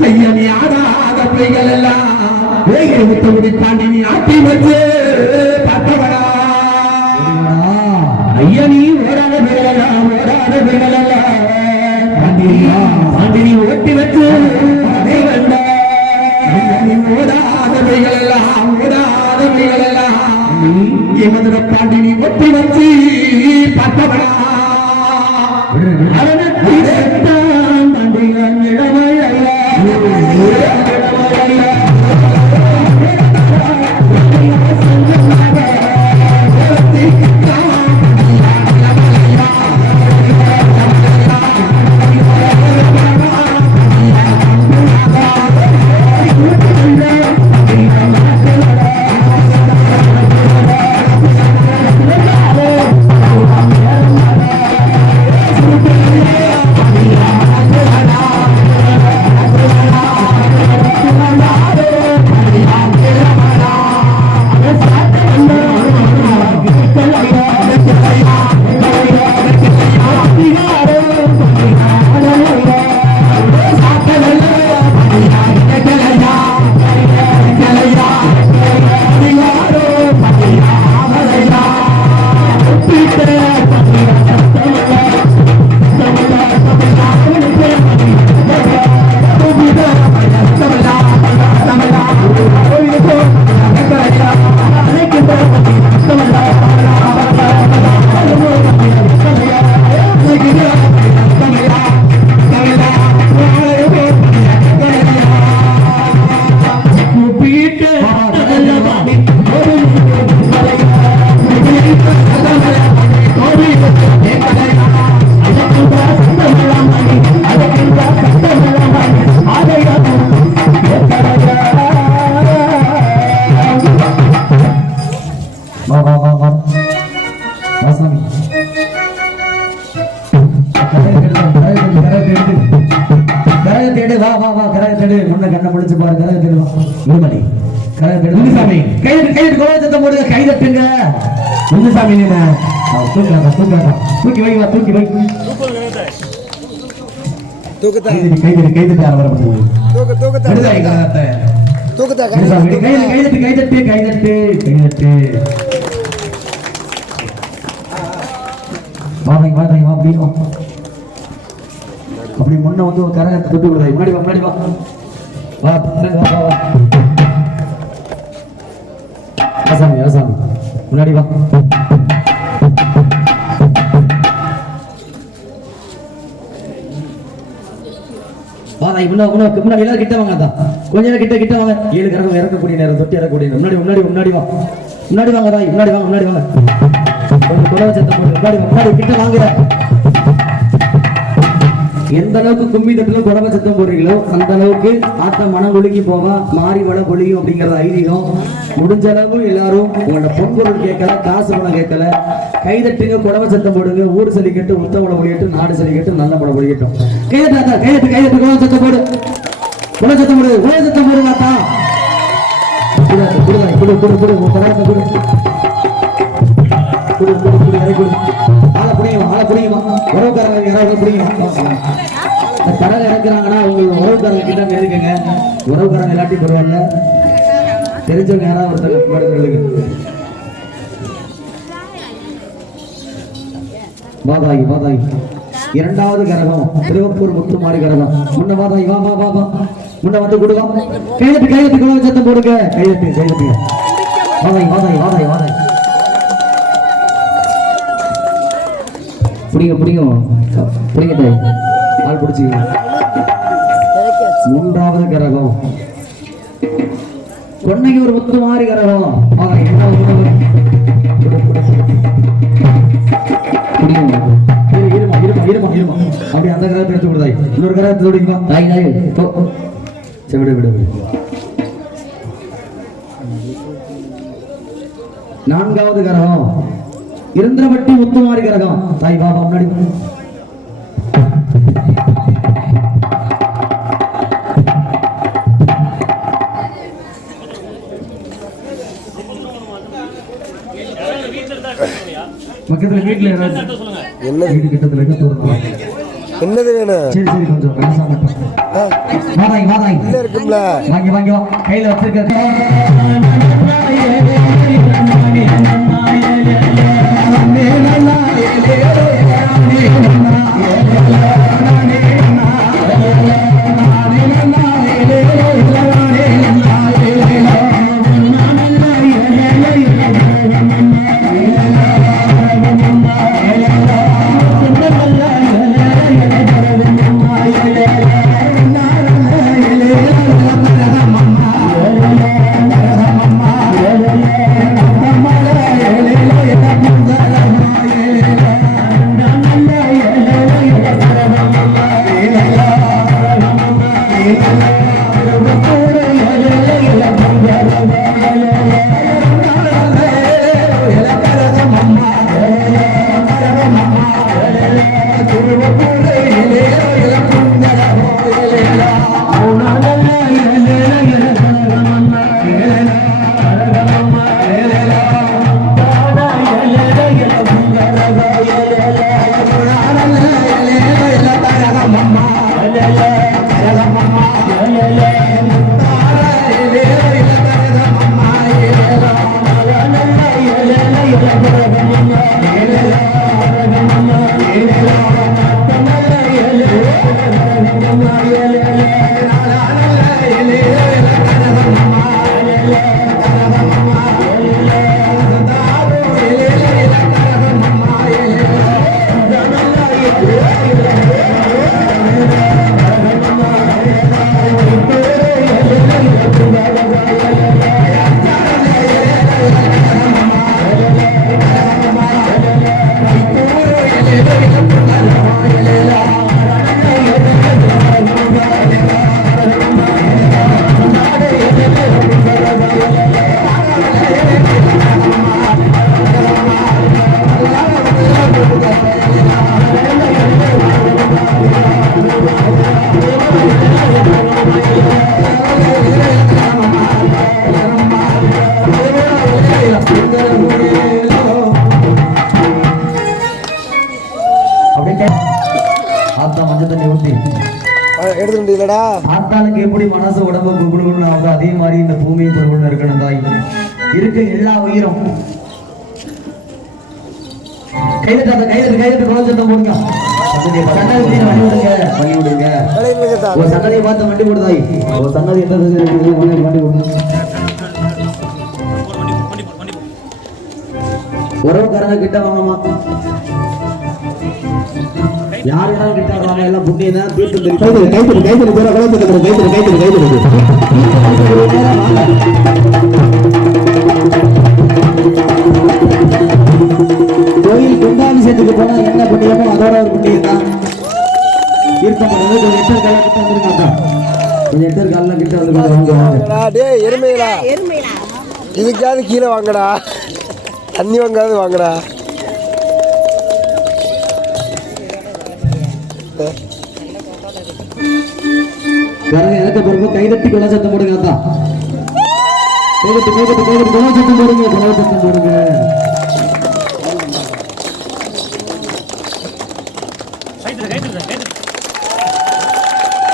ஐயா நீ ஆடாத பிள்ளைகள் எல்லாம் வேகை முத்தமுடி தாண்டி நீ ஆட்டி வச்சு பார்த்தவடா ஐயா நீ ஓடாத பேகளல்ல ஓடாத பேகளல்ல பாண்டி நீ ஓட்டி வச்சு வேண்டா நீ ஓடாதவைகள் எல்லாம் ஓடாதவைகள் எல்லாம் எமதுர பாண்டி நீ ஒட்டி வச்சு பார்த்தவடா வா வா வா கரகத்தெடு முன்ன கண்ணை முடிச்சு பாரு கரகத்தெடு வா முருமணி கரகத்தெடு முனுசாமி கைதட்டு கோலச்சத்தம் போடுங்க கைதட்டுங்க முனுசாமி நீ தூக்கி வை வா தூக்கி வை தூக்கத்தா கைதட்டி யாரை வர பண்ணுங்க தூக்கத்தா கரகத்தை தூக்கத்தா கைதட்டு கைதட்டு கைதட்டு கைதட்டு வாங்க வா அப்படி அப்படி முன்ன வந்து ஒரு கரகத்தை தொட்டு விடுதாய் முன்னாடி வா வா வா ஆசாமி முன்னாடி வா வாதாய் முன்னாடி எல்லாரும் கிட்ட வாங்க தான் கொஞ்ச நேரம் கிட்ட வாங்க 7 கரகம் இறக்கக்கூடிய நேரம் தொட்டி இறக்கக்கூடிய நேரம் முன்னாடி வா முன்னாடி வாங்க தாய் முன்னாடி வாங்க கொஞ்சம் குலவ சத்தம் போட்டு முன்னாடி கிட்ட வாங்குற எந்த அளவுக்கு கும்மி தட்டுல குடவ சத்தம் போடுறீங்களோ அந்த அளவுக்கு ஆத்த மனம் ஒழுகி போவா மாறி வள பொழியும் அப்படிங்கறது ஐதீகம். முடிஞ்ச அளவு எல்லாரும் உங்களோட பொன்பொருள் கேட்கல காசு பணம் கேட்கல கைதட்டுங்க குடவ சத்தம் போடுங்க ஊர் சலிக்கட்டு உத்தமட பொழியட்டும் நாடு சலிக்கட்டும் நல்ல படம் பொழியட்டும் கைதட்டு குடவ சத்தம் போடு குடவ சத்தம் போடு ஆத்தா உறவுக்காரங்க யாராவது புரியும் கடலை இறக்குறாங்கன்னா உங்களுக்கு உறவுக்காரங்க கிட்ட நெருங்குங்க. உறவுக்காரங்க எல்லாத்தையும் பரவாயில்ல தெரிஞ்சவங்க யாராவது ஒருத்தர் வாதாயி இரண்டாவது கரகம் திருவப்பூர் முத்துமாரி கரகம் முன்ன வாதாயி வா முன்ன வந்து கொடுவா கைதட்டு குலவ சத்தம் போடுங்க கைதட்டு வாதாயி புடிங்க ஆள் பிடிச்சி மூன்றாவது கரகம் பொன்னைக்கு ஒரு முத்து மாறி கரகம் அப்படி அந்த கரகத்தை எடுத்து கொடுத்தாய் இன்னொரு கரகத்தை விடுங்க விடு நான்காவது கரகம் இருந்திரப்பட்டி முத்துமாரி கரகம் தாய் பாபா முன்னாடி பக்கத்துல வீட்டுல என்ன வீடு கிட்டத்துல என்னது வேணும் சரி கொஞ்சம் வாதாய் இருக்கும்ல வாங்கி கையில வச்சிருக்க எடுத்து முடியலடா. ஆத்தாளுக்கு எப்படி மனசு உடம்பு குடுகுடுன்னு ஆகுதோ அதே மாதிரி இந்த பூமியும் குடுகுடுன்னு இருக்கணும் தாய். இருக்க எல்லா உயிரும் கைதட்டு குலச்சத்தம் போடுங்க. பண்ணி விடுங்க. ஒரு சன்னதியை பார்த்து வண்டி போடுதாய். ஒரு சன்னதி எந்த வண்டி போடுங்க. உறவுக்காரங்க கிட்ட வாங்கம்மா. யாருனாலும் கிட்ட வாங்க. எல்லாம் புண்ணியம் தான் தீர்த்து கோயில் கும்பாபிஷேகத்துக்கு போனா என்ன புண்ணியமோ அதோட ஒரு புண்ணியம் தான். தீர்த்தம் பண்ணது கொஞ்சம் எட்டர் காலம் கிட்ட வந்துருக்காங்க. கொஞ்சம் எட்டர் காலம் கிட்ட வந்து வாங்க. டேய் எருமையிலா, இதுக்காவது கீழே வாங்கடா, தண்ணி வாங்காது வாங்கடா. எனக்கு பிறகு கைதட்டி கொலை சத்தம் போடுங்க. அதான் கைதட்டி கொலை சத்தம் போடுங்க. கொலை சத்தம் போடுங்க.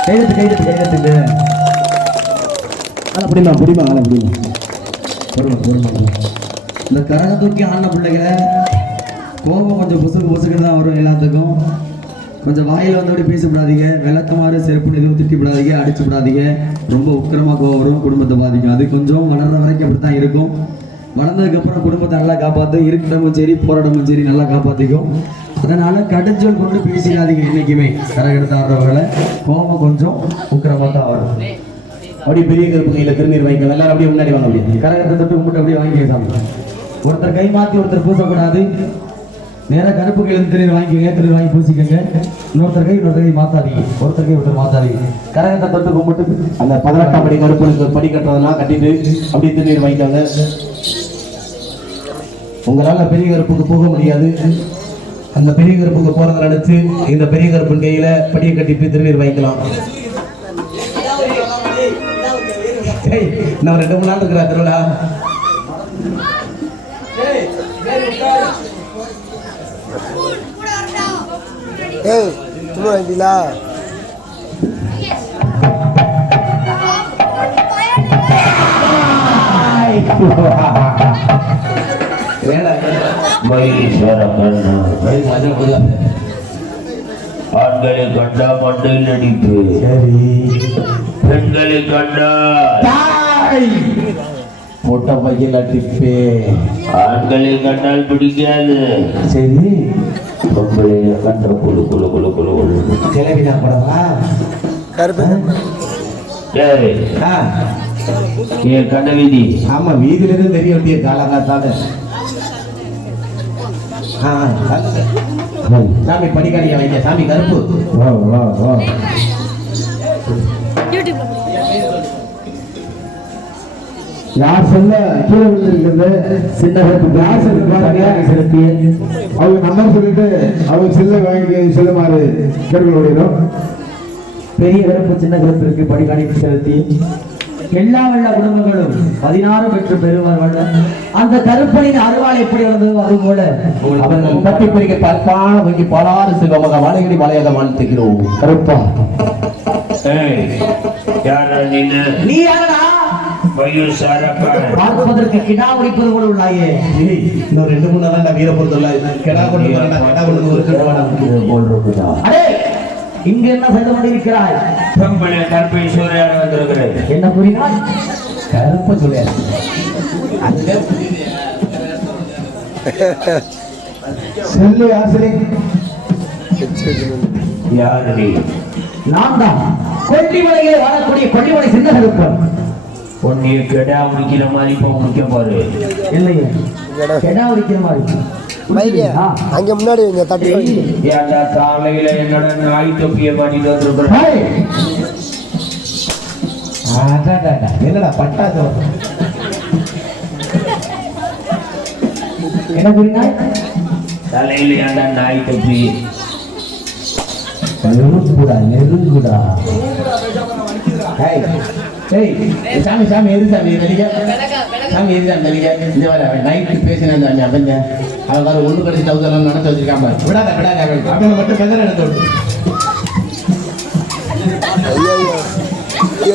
கைதட்டு அப்படிமா இந்த கரக தூக்கி ஆன பிள்ளைகளை கோபம் கொஞ்சம் பொசுக்கு தான் வரும். எல்லாத்துக்கும் கொஞ்சம் வாயில் வந்தபடி பேசப்படாதீங்க. விளக்கமாறு செருப்பு எதுவும் திட்டிப்படாதீங்க, அடிச்சுப்படாதீங்க. ரொம்ப உக்கிரமாக கோவம் வரும், குடும்பத்தை பாதிக்கும். அது கொஞ்சம் வளர்ற வரைக்கும் அப்படி தான் இருக்கும். வளர்ந்ததுக்கப்புறம் குடும்பத்தை நல்லா காப்பாற்றும். இருக்கடமும் சரி போராடமும் சரி நல்லா காப்பாற்றிக்கும். அதனால கடைச்சொல் கொண்டு பேசிடாதீங்க. என்றைக்குமே கரகெடுத்து ஆடுறவர்களை கோபம் கொஞ்சம் உக்கிரமாக தான் வரும். அப்படி பெரிய கருப்பு கையில் திருநீர் வாங்கிக்கலாம். எல்லாரும் அப்படியே முன்னாடி வாங்க. அப்படியே கரகத்தை தொட்டு கும்பிட்டு அப்படியே வாங்கிக்கலாம். ஒருத்தர் கை மாற்றி ஒருத்தர் பூசக்கூடாது. நேராக கருப்பு கையில் திருநீர் வாங்கிக்கோங்க. திருநீர் வாங்கி பூசிக்கோங்க. இன்னொருத்தர் கை மாத்தாதீங்க. ஒருத்தர் மாத்தாதீங்க. கரகத்தை தொட்டு கும்பிட்டு அந்த 18ஆம் படி கருப்பு படி கட்டுறதுனா கட்டிட்டு அப்படியே திருநீர் வாங்கிக்காங்க. உங்களால் பெரிய கருப்புக்கு போக முடியாது. அந்த பெரிய கருப்புக்கு போறதை நினைச்சு இந்த பெரிய கருப்பின் கையில படியை கட்டிட்டு திருநீர் வாங்கிக்கலாம். நான் 2-3 நாள் இருக்கிற திருவிழா. ஏய் சும்மா வேண்டிலா ஆண்களை கண்டா மண்டையில் அடிப்பு, பெண்களை கண்டா போட்ட பையில் அடிப்பே. ஆண்களை கண்டால் பிடிக்காது. சரி, பொம்பளை கண்ட குழு குழு குழு குழு குழு கிளவினா படமா கருப்பு. என் கண்ட வீதி. ஆமா, வீதியில இருந்து தெரிய வேண்டிய காலங்காத்தால. சாமி படிக்காடிய வைங்க. சாமி கருப்பு. யார் சொல்ல கீழே விழுந்திருக்கிறது சின்ன கருப்பு. யார் சிறப்பு அவங்க நம்பர் சொல்லிட்டு அவங்க செல்ல வாங்கி செல்லுமாறு கேட்டுக்கொள்கிறோம். பெரிய கருப்பு சின்ன கருப்பிற்கு படிக்காடி செலுத்தி எல்லா வெள்ள குடும்பங்களும் 16 பெற்று பெறுவார்கள். அந்த கருப்பனின் அருவாள் எப்படி வந்ததோ அது போல அவர்கள் தப்பி பிரிக்க பற்பான வங்கி பலாறு சிவமக வளையடி வளையத வாழ்த்துகிறோம். கருப்பா நீ யாரா? பார்ப்பதற்கு கிடா உரிப்பது கூட உள்ளாயே. இன்னும் 2-3 நாள் வீரபுரத்துல கிடா கொண்டு கிடா கொண்டு ஒரு கிடா. அடே, இங்க என்ன செய்து கொண்டிருக்கிறாய்? கற்பீஸ்வரர் வந்திருக்கிறேன். என்ன கூறினாய்? கருப்ப சொல்ல செல்லு ஆசிரி யாரு? நான் தான் கொல்லிமலையில் வாழக்கூடிய கொல்லிமலை சின்ன கருப்பன். பொண்ணிய கெடா முடிக்கிற மாதிரி இப்ப முடிக்க பாரு. இல்லையே, கெடா உரிக்கிற மாதிரி அங்க முன்னாடி தட்டு ஏன்டா காலையில என்னோட நாய் தொப்பிய மாட்டிட்டு வந்துருக்கிறேன். என்னடா பட்டாசு என்ன கூறினாய்? தலையில ஏன்டா நாய் தொப்பி? நெருங்குடா. சாமி சாமி எது சாமி நடிக்க சாமி எது சாமி நடிக்க இந்த வர நைட்டு பேசினேன் சாமி. அவன் அவன் ஒண்ணு கடைசி தௌசண்ட் நினைச்சு வச்சிருக்காம. விடாத விடாத அவனை மட்டும் பெதர் எடுத்து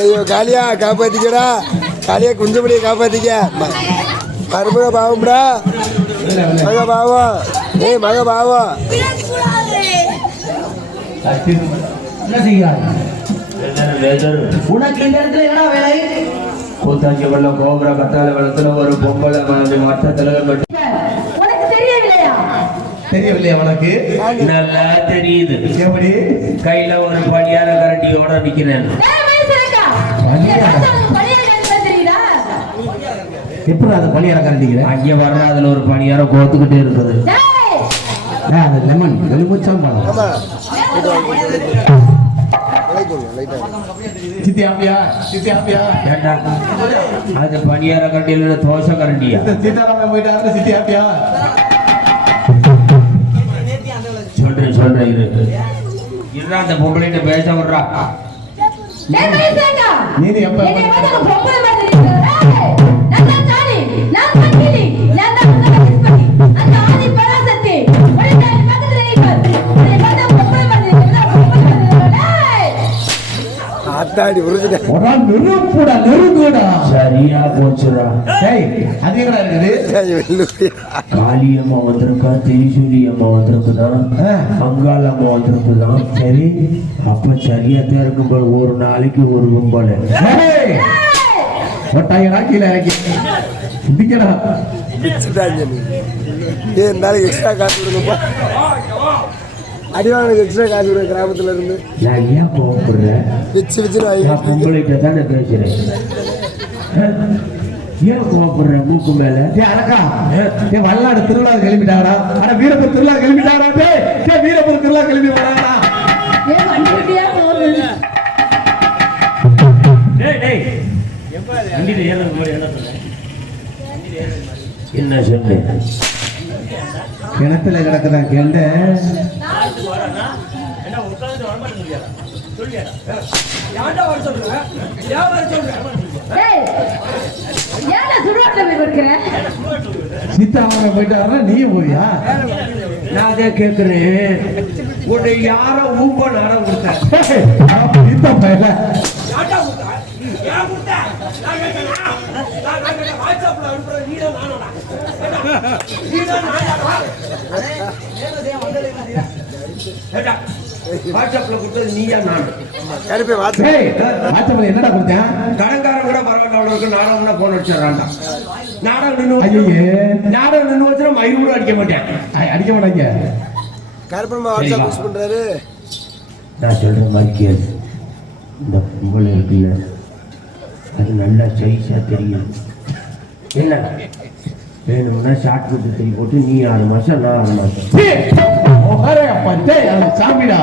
ஐயோ காளியா காப்பாத்திக்கடா, காளியா குஞ்சபடியை காப்பாத்திக்க. மருமக பாவம்டா, மக பாவம், ஏய் மக பாவம். என்ன செய்கிறாய் உனக்கு இந்த இடத்துல என்ன வேலை? கூத்தாச்சி வெள்ளம் கோபுர கத்தால வெள்ளத்துல ஒரு பொம்பளை மற்ற தலைவர் உனக்கு தெரியவில்லையா? தெரியவில்லையா உனக்கு? நல்லா தெரியுது. எப்படி? கையில ஒரு பணியார கரண்டியோட நிக்கிறேன். எப்படி அது பணியார கரண்டிக்கிறேன்? அங்கே வர்ற அதுல ஒரு பணியாரம் கோத்துக்கிட்டே இருக்குது. அது லெமன் எலுமிச்சம்பழம். ஆமா சித்தியாம்பியா சித்தியாம்பியா ஏண்டா அது பணியார கரண்டியில தோசை கரண்டியா? சீதாராமன் போயிட்டாரு. சித்தியாம்பியா சொல்றேன் இரு இருடா, அந்த பொம்பளைகிட்ட பேச விடுறா. நீ எப்ப ஆத்தாடி உருதுட்டேன். சரியா போச்சுடா. அது எங்கடா இருக்குது? காளியம்மா வந்திருக்கா, திரிசூலி அம்மா வந்திருக்குதான், பங்காள அம்மா வந்திருக்குதான். சரி, அப்ப சரியாத்தான் இருக்கும்போது ஒரு நாளைக்கு ஒரு கும்பல கீழே இறக்கி சித்திக்கடா. இருந்தாலும் எக்ஸ்ட்ரா காசு கொடுங்கப்பா. அடிவானுக்கு எக்ஸ்ட்ரா காசு கொடுங்க கிராமத்துல இருந்து. நான் ஏன் கோவப்படுறேன்? வச்சு நான் பொம்பளைகிட்ட தானே பேசுறேன். ஏன் கோவப்படுற மூக்கு மேல? அழகா வல்லாடு திருவிழா கிளம்பிட்டாடா. ஆனா வீரப்பூர் திருவிழா கிளம்பிட்டாடா. வீரப்பூர் திருவிழா கிளம்பி வராடா. என்ன சொன்னேன்? கிணத்துல கிடக்குதான் கேண்ட. சீதாமனை போயிட்டாருன்னா நீயும் போவியா? நான் அதே கேட்கிறேன். உன்னை யார ஊம்ப நாடம் கொடுத்த? சீதா பையல வாட்ஸ்அப்ல கொடுத்தது நீயா நான்? கருப்பை வாட்ஸ்அப்ல என்னடா கொடுத்தேன்? கடன்காரன் கூட பரவாயில்ல, நாடகம்னா போன் வச்சிடறான்டா. நாடகம் நின்று வச்சுனா மயில் கூட அடிக்க மாட்டேன். அடிக்க மாட்டாங்க. கருப்பமா வாட்ஸ்அப் யூஸ் பண்றாரு. நான் சொல்ற மாதிரி கேளு. இந்த பொங்கல் இருக்குல்ல, அது நல்லா சைஸா தெரியும். என்ன வேணும்னா ஷார்ட் புட்டு தறி போட்டு நீ 6 மாசம் நான் 6 மாசம். சாமிடா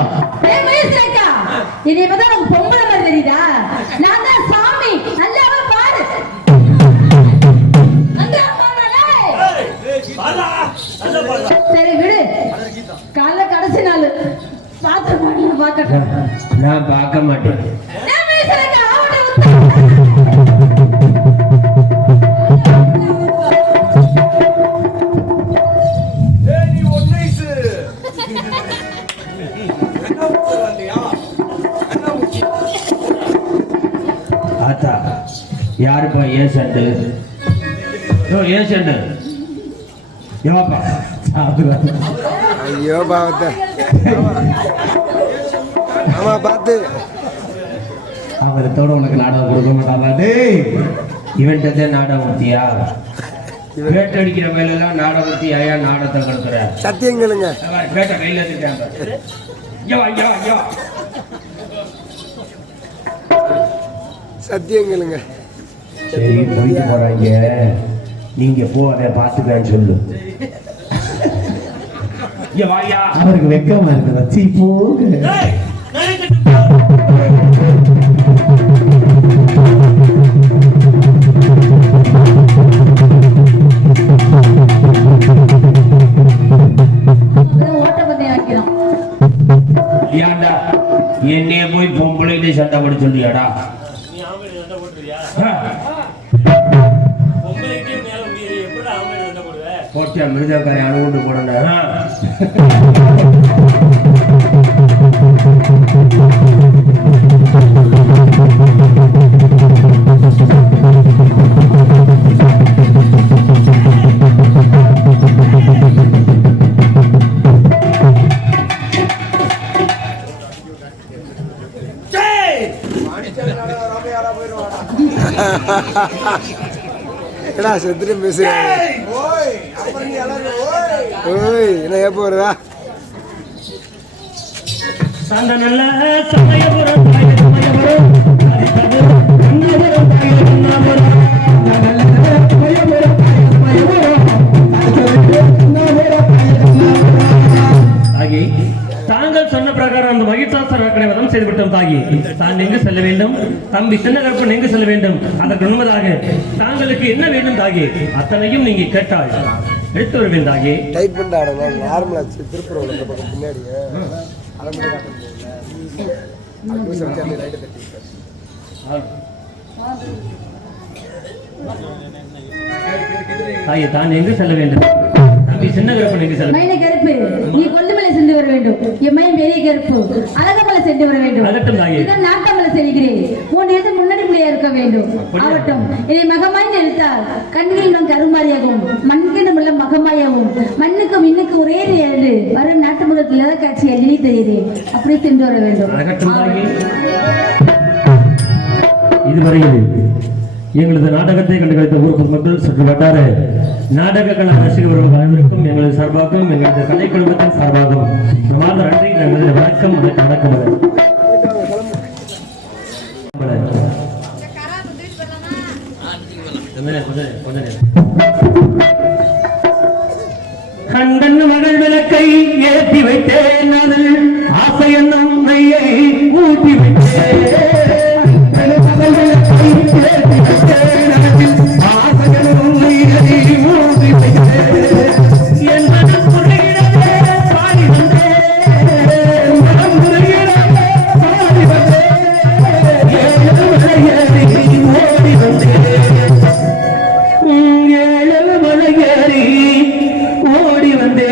இனி இப்பதான் பொம்பளை மாதிரி தெரியுதா? நான் தான் சாமி. நல்லாவே பாரு. சரி விடு, காலைல கடைசி நாள் பார்க்கட்டும். நான் பார்க்க மாட்டேன். ஆத்தா யாருப்பா ஏசண்டு? ஏசண்டு ஏவாப்பா? ஐயோ பாவத்தை. ஆமா பார்த்து அவரத்தோட உனக்கு நாடகம் கொடுக்க மாட்டாங்க. டேய் இவன்ட்டதே நாடகம் ஊத்தியா? வேட்டடிக்கிற வேலையெல்லாம் நாடகம் ஊத்தி ஐயா நாடகத்தை கொடுக்குற சத்தியங்களுங்க. வேட்டை கையில எடுத்துட்டாங்க. சத்தியங்களுங்க. சரி போயிட்டு போறாங்க, நீங்க போ, அதை பார்த்துக்கன்னு சொல்லு. அவருக்கு வெக்கமா இருக்கு. வச்சு போக ஏன்டா என்னைய போய் பொம்பளைகிட்ட சண்டை போட சொல்லியாடா? போட்டியா மிருதக்காரை அணுகுண்டு போடணும். ஏடா செத்துட்டு பேசுறேன். ஓய் என்ன எப்போ வருதா? சாந்த நல்ல சமயபுரம் தாயே சமயபுரம் தாகி, தாங்கள் சொன்ன பிரகாரம் அந்த மகிழ்ச்சாசராக்கனை வதம் செய்துவிட்டோம் தாகி. தான் எங்கு செல்ல வேண்டும்? தம்பி சின்னகற்பன் எங்கு செல்ல வேண்டும்? அதற்கு உண்மைதாக தாங்களுக்கு என்ன வேண்டும் தாகி? அத்தனையும் நீங்க கேட்டால் எடுத்து வருவேன் தாகி. டைட் பண்ண ஆடணும் நார்மலா திருப்பூர் உள்ள பக்கம் பின்னாடி அதை மட்டும் காட்ட முடியல. தாயே தான் எங்கு செல்ல வேண்டும்? தம்பி சின்னகற்பன் எங்கு செல்ல மயிலை கருப்பு நீ கொல்லுமலை சென்று வர வேண்டும். என் மயன் பெரிய கருப்பு அழகமலை சென்று வர வேண்டும். அதட்டும் தாயே. இதான் நாட்டமலை செல்கிறேன். உன் இடத்து முன்னாடி பிள்ளையா இருக்க வேண்டும். ஆகட்டும். இதை மகமாய் எடுத்தால் கண்ணில் நான் கருமாரியாகவும் மண்கிடம் உள்ள மகமாயாகவும் மண்ணுக்கு மின்னுக்கு ஒரே நேரடு வரும் நாட்டு முகத்தில் காட்சி எழுதி தெரியுது. அப்படி சென்று வர வேண்டும். அதட்டும் தாயே. இதுவரையில் எங்களது நாடகத்தை கண்டு கழித்த ஊர் பொதுமக்கள் சுற்று வட்டார நாடக கலா ரசிகர்கள் அனைவருக்கும் எங்களது சார்பாகவும் எங்களது கலை குழுமத்தின் சார்பாகவும் பிரமாத நன்றி. எங்களது வணக்கம் வணக்கம். கண்டன் மகள் விளக்கை ஏற்றி வைத்தேன், அதில் ஆசை என்னும் மையை ஊட்டி வைத்தேன். ஓடி வந்தே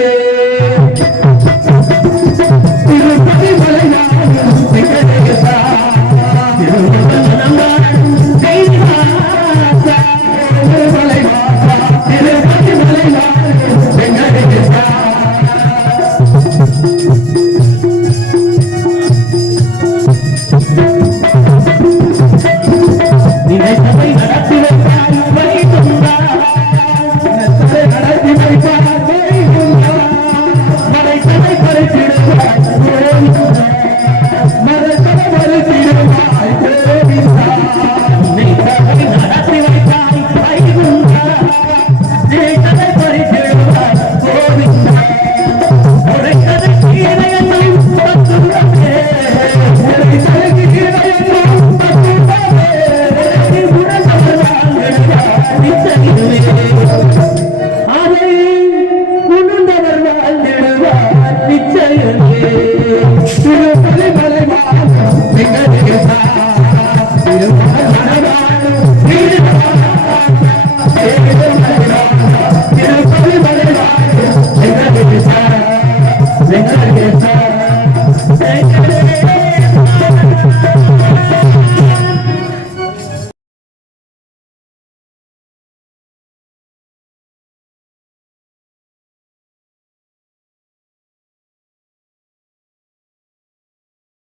நிச்சயம்